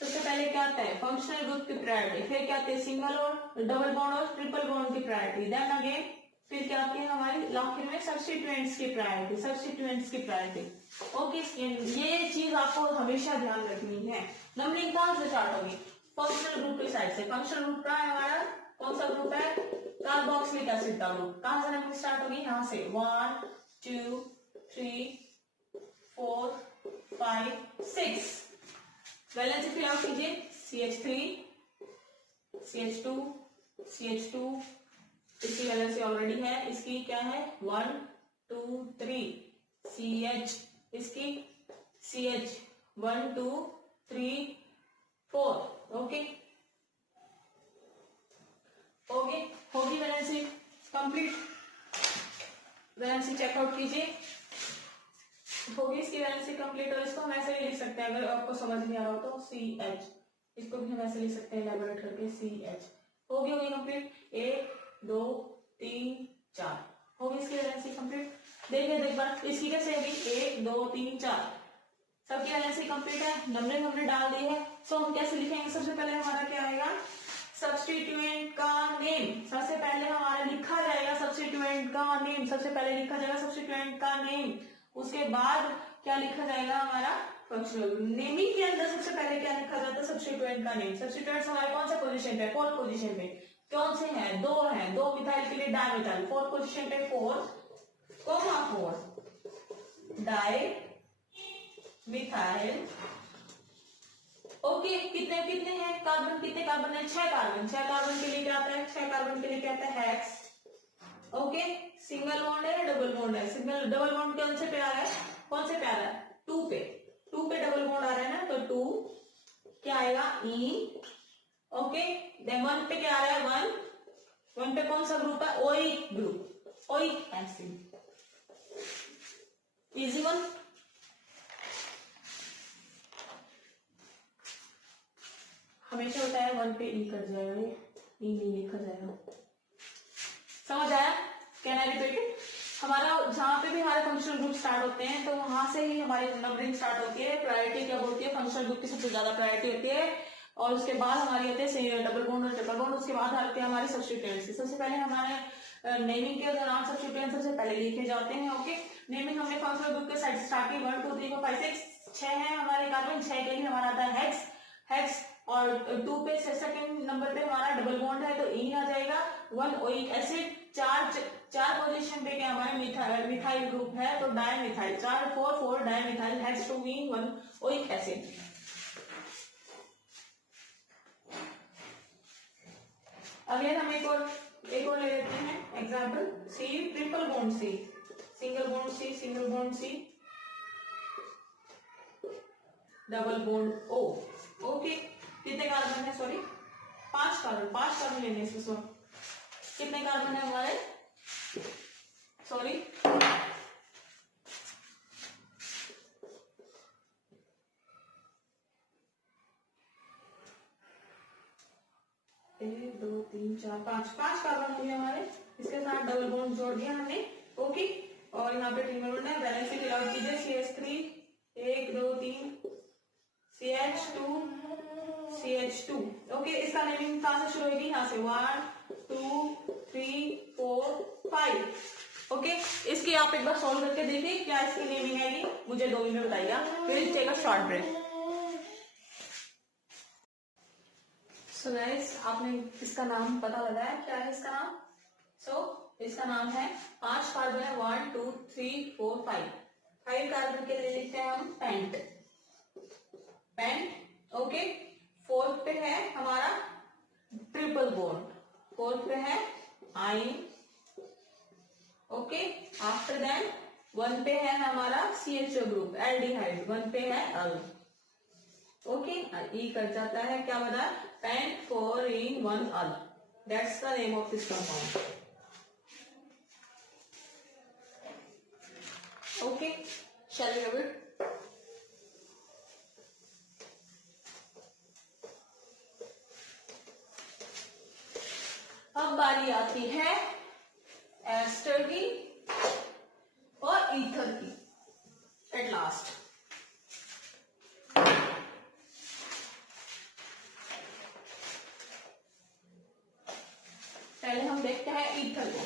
सबसे पहले क्या आता है? फंक्शनल ग्रुप की प्रायोरिटी। फिर क्या आती है? सिंगल और डबल बॉन्ड और ट्रिपल बॉन्ड की प्रायोरिटी। देन अगेन फिर क्या आती है हमारी आखिर में? सब्स्टिट्यूएंट्स की प्रायोरिटी। सब्स्टिट्यूएंट्स की प्रायोरिटी। ओके, ये चीज आपको हमेशा ध्यान रखनी है। नंबरिंग कहां से स्टार्ट होगी? फंक्शनल ग्रुप की साइड से। फंक्शनल ग्रुप कहां है हमारा? कौन सा ग्रुप है? कार्बोक्सिलिक एसिड का ग्रुप। कहां से नंबरिंग स्टार्ट होगी? यहां से 1 2 3 4 5 6। वैलेंसी फिल आउट कीजिए। CH3 CH2 CH2, इसकी वैलेंसी ऑलरेडी है। इसकी क्या है? 1 2 3 CH, इसकी CH 1 2 3 4। ओके ओके, होगी वैलेंसी कंप्लीट। वैलेंसी चेकआउट कीजिए, होगी इसकी वैलेंसी कंप्लीट। और इसको हम ऐसे भी लिख सकते हैं, अगर आपको समझ नहीं आ रहा हो तो CH, इसको भी हम ऐसे लिख सकते हैं इलैबोरेट करके CH। होगी कंप्लीट। 1 2 3 4। होगी इसकी वैलेंसी कंप्लीट। देखिए एक बार इसकी कैसे होगी, 1 2 3 4 सबकी वैलेंसी कंप्लीट है, नंबरिंग हमने डाल दी है। सो हम कैसे लिखेंगे, सबसे पहले हमारा क्या आएगा, सब्स्टिट्यूएंट का नेम। सबसे पहले हमारा लिखा जाएगा सब्स्टिट्यूएंट का नेम, सबसे पहले लिखा जाएगा सब्स्टिट्यूएंट का नेम। उसके बाद क्या लिखा जाएगा, हमारा फंक्शनल नेमिंग के अंदर सबसे पहले क्या लिखा जाता है, सब्स्टिट्यूएंट का नेम। सब्स्टिट्यूएंट्स हमारे कौन से पोजीशन पे, फोर्थ पोजीशन पे। कौन से हैं, दो हैं, दो मिथाइल के लिए डायमिथाइल, फोर्थ पोजीशन पे 4 डाई मिथाइल। ओके, कितने कितने हैं कार्बन, कितने कार्बन है, 6 कार्बन। 6 कार्बन के लिए क्या आता है, 6 कार्बन के लिए क्या आता है, हेक्स। ओके, सिंगल बॉन्ड है, डबल बॉन्ड है। सिंगल डबल बॉन्ड कौन से पे आ रहा है, कौन से पे आ रहा है, 2 पे। 2 पे डबल बॉन्ड आ रहा है ना, तो 2 क्या आएगा, ई। ओके, देन 1 पे क्या आ रहा है, 1 पे कौन सा ग्रुप है, oic group, oic acid. Easy one. हमेशा होता है 1 पे ई कर जाएगा, ये ई नहीं लिखा जाएगा। समझ आया, कैन आई रिपीट इट। हमारा जहां पे भी हमारे फंक्शनल ग्रुप स्टार्ट होते हैं तो वहां से ही हमारी नंबरिंग स्टार्ट होती है। प्रायोरिटी क्या होती है, फंक्शनल ग्रुप की सबसे ज्यादा प्रायोरिटी होती है, और उसके बाद हमारी आते हैं डबल बॉन्ड और ट्रिपल बॉन्ड। उसके बाद आते हैं हमारे सब्स्टिट्यूएंट्स। सबसे पहले हमारे नेमिंग के दौरान सब्स्टिट्यूएंट सबसे पहले लिखे जाते हैं। ओके, नेमिंग हमने फंक्शनल ग्रुप के साइड स्टार्ट की, 1 2 3 4 5 6 6 है हमारे कार्बन। 6 के लिए हमारा आता है हेक्स, हेक्स। और 2 पे सेकंड नंबर पे हमारा डबल बॉन्ड है तो इन आ जाएगा। 1 ओइक एसिड। चार पोजीशन पे क्या हमारे मिथाइल ग्रुप है तो di methyl. 4 di methyl hex 2 ene 1 oic acid. Again हम एक और ले लेते हैं example, C triple bond C, single bond C, single bond C, double bond O. Okay, कितने कार्बन है, सॉरी 5 कार्बन, 5 कार्बन लेने इसमें। सो कितने कार्बन है हमारे, सॉरी 1 2 3 4 5 कार्बन हो गए हमारे। इसके साथ डबल बॉन्ड जोड़ दिया हमने। ओके, और यहाँ पे ट्रिपल बॉन्ड है, बैलेंस फिल आउट कीजिए। CH3 1 2 3 CH2 CH2। ओके, इसका नेमिंग कहां से शुरू होगी, यहाँ से 1 2 3 4 5। ओके, इसकी आप एक बार सॉल्व करके देखिए क्या इसकी नेमिंग आएगी, मुझे 2 मिनट बताइएगा, फिर take a short break. So guys, आपने इसका नाम पता लगाया, क्या है इसका नाम। इसका नाम है, 5 कार्बन है, 1 2 3 4 5। 5 कार्बन के लिए लिखते हैं हम पेंट, पेंट। ओके, 4th पे है हमारा ट्रिपल बॉन्ड, 4th पे है आइन। ओके, आफ्टर दैट 1 पे है हमारा CHO ग्रुप, एल्डिहाइड। 1 पे है अल। ओके, ई कर जाता है, क्या बता, pent 4 in 1 al. That's the name of this compound. Okay, shall we do it. अब बारी आती है एस्टर की और ईथर की, एट लास्ट। पहले हम देखते हैं ईथर को।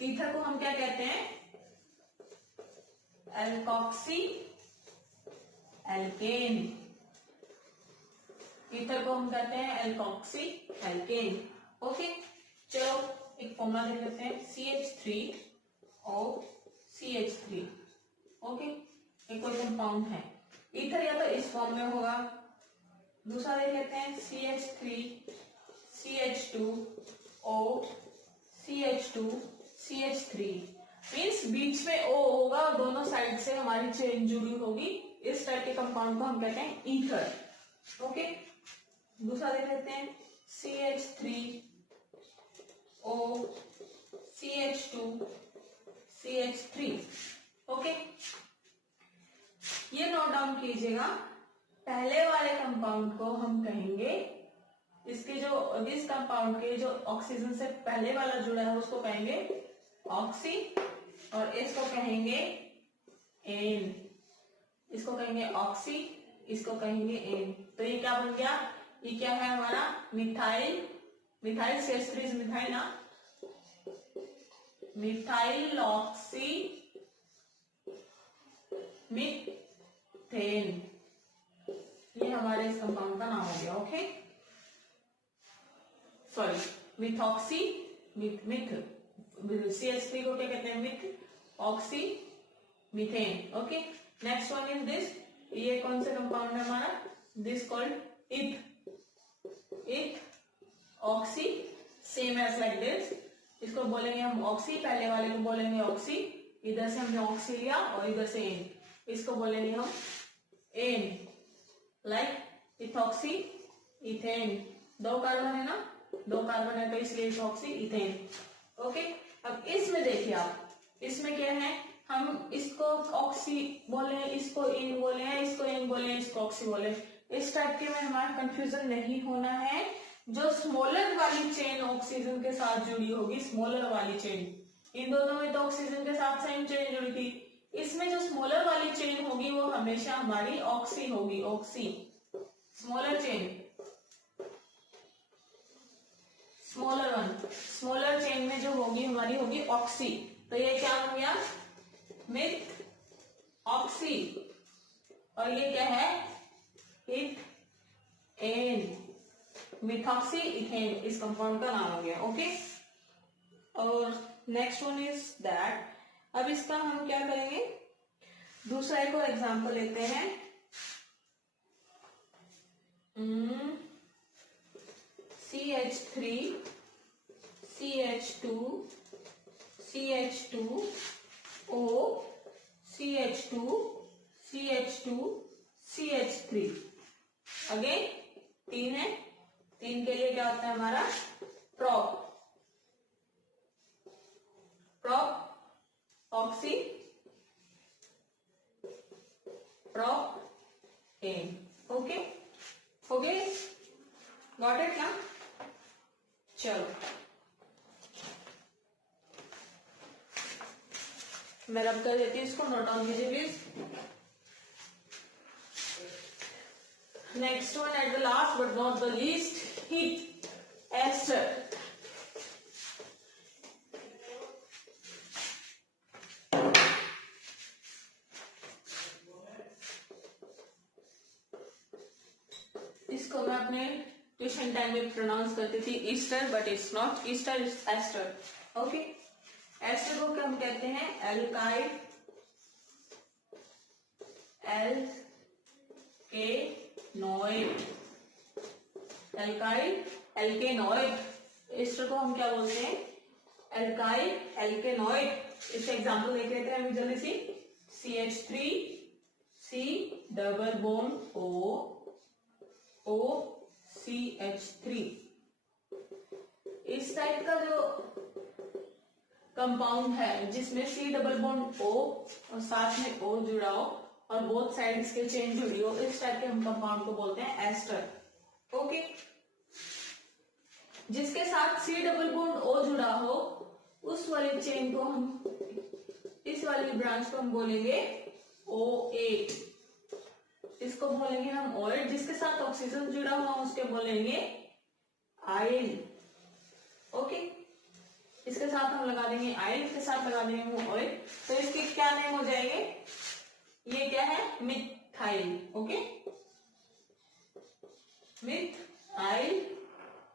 ईथर को हम क्या कहते हैं, एल्कोक्सी एल्केन। ईथर को हम कहते हैं एल्कोक्सी एल्केन। ओके, चलो एक फॉर्मूला देख लेते हैं, CH3O CH3। ओके, एक कोई कंपाउंड है, ईथर या तो इस फॉर्म में होगा। दूसरा देख लेते हैं, CH3 CH2O CH2 CH3। Means बीच में O होगा और दोनों साइड से हमारी चेन जुड़ी होगी। इस टाइप के कंपाउंड को हम कहते हैं ईथर। ओके, दूसरा देख लेते हैं, CH3O CH2 CH3। ओके, ये नोट डाउन कीजिएगा, पहले वाले कंपाउंड को हम कहेंगे इसके जो इस कंपाउंड के जो ऑक्सीजन से पहले वाला जुड़ा है उसको कहेंगे ऑक्सी और इसको कहेंगे एन। इसको कहेंगे ऑक्सी, इसको कहेंगे एन। तो ये क्या बन गया, ये क्या है हमारा methyl, methyl CH3 is methyl ना, मिथाइल ऑक्सी मीथेन, ये हमारे इस कंपाउंड का नाम हो गया। Okay, sorry methoxy myth CH3 को क्या कहते हैं, meth oxy methane. Okay, next one is this, ये कौन सा कंपाउंड है हमारा, this called eth oxy, same as like this, इसको बोलेंगे हम ऑक्सी, पहले वाले को बोलेंगे ऑक्सी, इधर से हमने ऑक्सी लिया और इधर से एन, इसको बोलेंगे हम एन, लाइक इथॉक्सी इथेन, दो कार्बन है ना, दो कार्बन है तो इसलिए इथॉक्सी इथेन। ओके, अब इसमें देखिए आप, इसमें क्या है, हम इसको ऑक्सी बोले, इसको इन बोले हैं, इसको इन बोले, इसको ऑक्सी बोले, इस टाइप के में हमारा कंफ्यूजन नहीं होना है। जो स्मॉलर वाली चेन ऑक्सीजन के साथ जुड़ी होगी, स्मॉलर वाली चेन, इन दोनों में तो ऑक्सीजन के साथ सेम चेन जुड़ी थी, इसमें जो स्मॉलर वाली चेन होगी वो हमेशा हमारी ऑक्सी होगी, oxy smaller chain, smaller one, smaller chain में जो होगी हमारी होगी ऑक्सी। तो ये क्या हो गया, मिथ ऑक्सी, और ये क्या है, इथ एन, मिथॉक्सी इथेन, इस कंपाउंड का नाम हो गया। ओके, और नेक्स्ट वन इज दैट, अब इसका हम क्या करेंगे, दूसरा एक और एग्जांपल लेते हैं, CH3 CH2 CH2 O CH2 CH2 CH3, again तीन है, तीन के लिए क्या होता है हमारा prop, prop oxy prop ane. Okay, हो गए, गॉट इट ना, चलो मैं रब कर देती हूँ इसको, नोट ऑन कीजिए please. Next one at the last but not the least, heat ester. इसको मैं अपने ट्यूशन टाइम में प्रोनाउंस करती थी Easter, but it's not Easter, it's ester. Okay, ester को क्या हम कहते हैं, alkyl alkanoid, alkyl alkanoid, ester को हम क्या बोलते हैं, एल्काइल एल्केनॉइड। इसका एग्जांपल देख लेते हैं अभी जल्दी सी, CH3 C double bond O CH3, इस टाइप का जो कंपाउंड है जिसमें C डबल बॉन्ड O और साथ में O जुड़ा हो और बोथ साइड्स के चेन जुड़ी हो, इस टाइप के हम कंपाउंड को बोलते हैं एस्टर। ओके, जिसके साथ C डबल बॉन्ड O जुड़ा हो उस वाली चेन को हम, इस वाली ब्रांच को हम बोलेंगे OH, इसको बोलेंगे हम ऑयल, जिसके साथ ऑक्सीजन जुड़ा हुआ उसके बोलेंगे आयल। ओके, इसके साथ हम लगा देंगे आयल, इसके साथ लगा देंगे हम ऑयल, तो इसके क्या नेम हो जाएंगे, ये क्या है, मिथाइल। ओके, मिथाइल,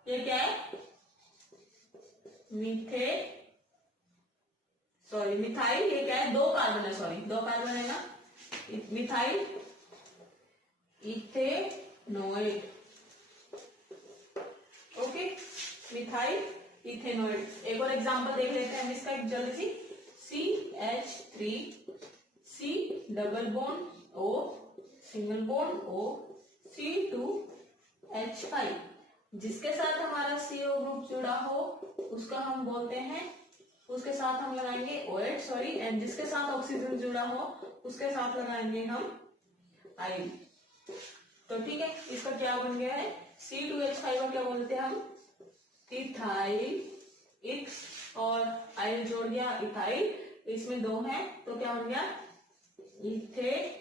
ये क्या है, मिथाइल, ये क्या है, दो कार्बन है, सॉरी दो कार्बन है ना, methyl ethanoid. Okay, methyl ethanoid. एक और एग्जांपल देख लेते हैं हम इसका एक जल्दी सी, CH3 C double bond O single bond O C2H5, जिसके साथ हमारा CO ग्रुप जुड़ा हो उसका हम बोलते हैं, उसके साथ हम लगाएंगे OH, सॉरी, एंड जिसके साथ ऑक्सीजन जुड़ा हो उसके साथ लगाएंगे हम आयल। तो ठीक है, इसका क्या बन गया है, C2H5 का क्या बोलते हैं हम? इथाइल, इक्स और आइल जोड़ दिया इथाइल, इसमें दो हैं तो क्या बन गया? इथेनॉइड।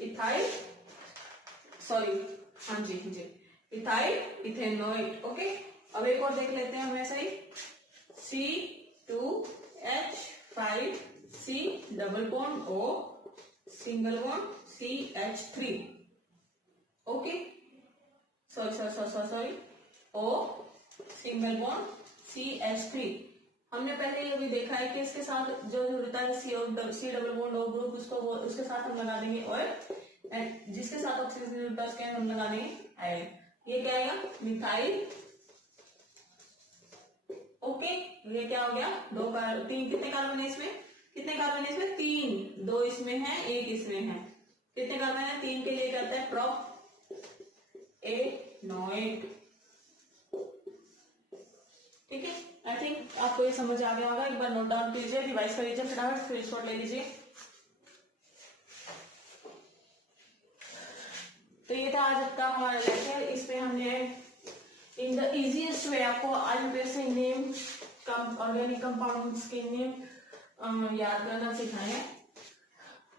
इथाइल, सॉरी, हाँ जी हाँ जी, इथाइल इथेनॉइड। ओके, अब एक और देख लेते हैं हम ऐसा ही, C2H5, C double bond O, single bond CH3। Okay, sorry, O single bond CH3। हमने पहले ये भी देखा है कि इसके साथ जो होता है C double bond O group, उसके साथ हम लगा देंगे ऑयल, एंड जिसके साथ ऑक्सीजन होता है उसके हम लगा देंगे आयन। ये क्या आएगा? मिथाइल। ओके, ये क्या हो गया? तीन, कितने कार्बन है इसमें? कितने कार्बन है इसमें? 3, 2 इसमें है, 1 इसमें है। कितने कार्बन है? 3 के लिए करता है प्रोपेनॉइड। ठीक है, आई थिंक आपको ये समझ आ गया होगा। एक बार नोट डाउन कीजिए, रिवाइज कर लीजिए, फटाफट स्क्रीनशॉट ले लीजिए। तो ये था आज का हमारा लेक्चर। इसमें हमने इन द इजीएस्ट वे आपको आईयूपीएसी नेम, ऑर्गेनिक कंपाउंड्स के नेम याद करना सिखाए हैं।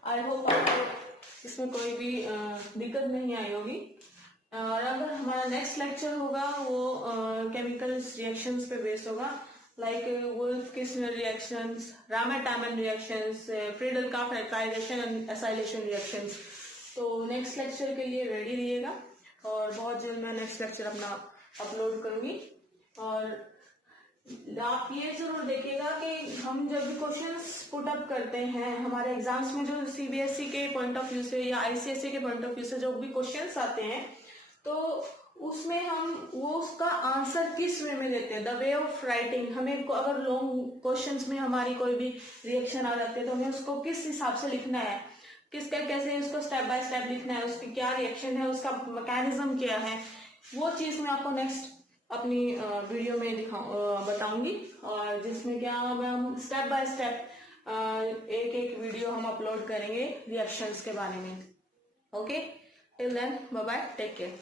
आई होप आपको इसमें कोई भी दिक्कत नहीं आई होगी। और अगर हमारा नेक्स्ट लेक्चर होगा वो केमिकल रिएक्शंस पे बेस्ड होगा, like wolf-Kiesler reactions, रामर-टामन reactions, Friedel का फैक्टराइजेशन एंड एसाइलेशन रिएक्शंस। तो नेक्स्ट लेक्चर के लिए रेडी रहिएगा, और बहुत जल्द मैं नेक्स्ट लेक्चर अपना अपलोड करूंगी। और आप ये जरूर देखिएगा कि हम जब भी क्वेश्चंस पुट अप करते हैं हमारे एग्जाम्स में, जो सीबीएसई के पॉइंट ऑफ व्यू से या आईसीएसई के पॉइंट ऑफ व्यू से जो भी क्वेश्चंस आते हैं, तो उसमें हम वो उसका आंसर किस वे में देते हैं, द वे ऑफ राइटिंग। हमें अगर लॉन्ग क्वेश्चंस में हमारी कोई भी रिएक्शन आ जाती है तो हमें उसको किस हिसाब से लिखना है, किसका कैसे उसको स्टेप बाय स्टेप लिखना है, उसकी क्या रिएक्शन है, उसका मैकेनिज्म क्या है, वो चीज मैं आपको नेक्स्ट अपनी वीडियो में बताऊंगी, और जिसमें क्या हम स्टेप बाय स्टेप एक एक वीडियो हम अपलोड करेंगे रिएक्शंस के बारे में। Okay, till then bye bye, take care.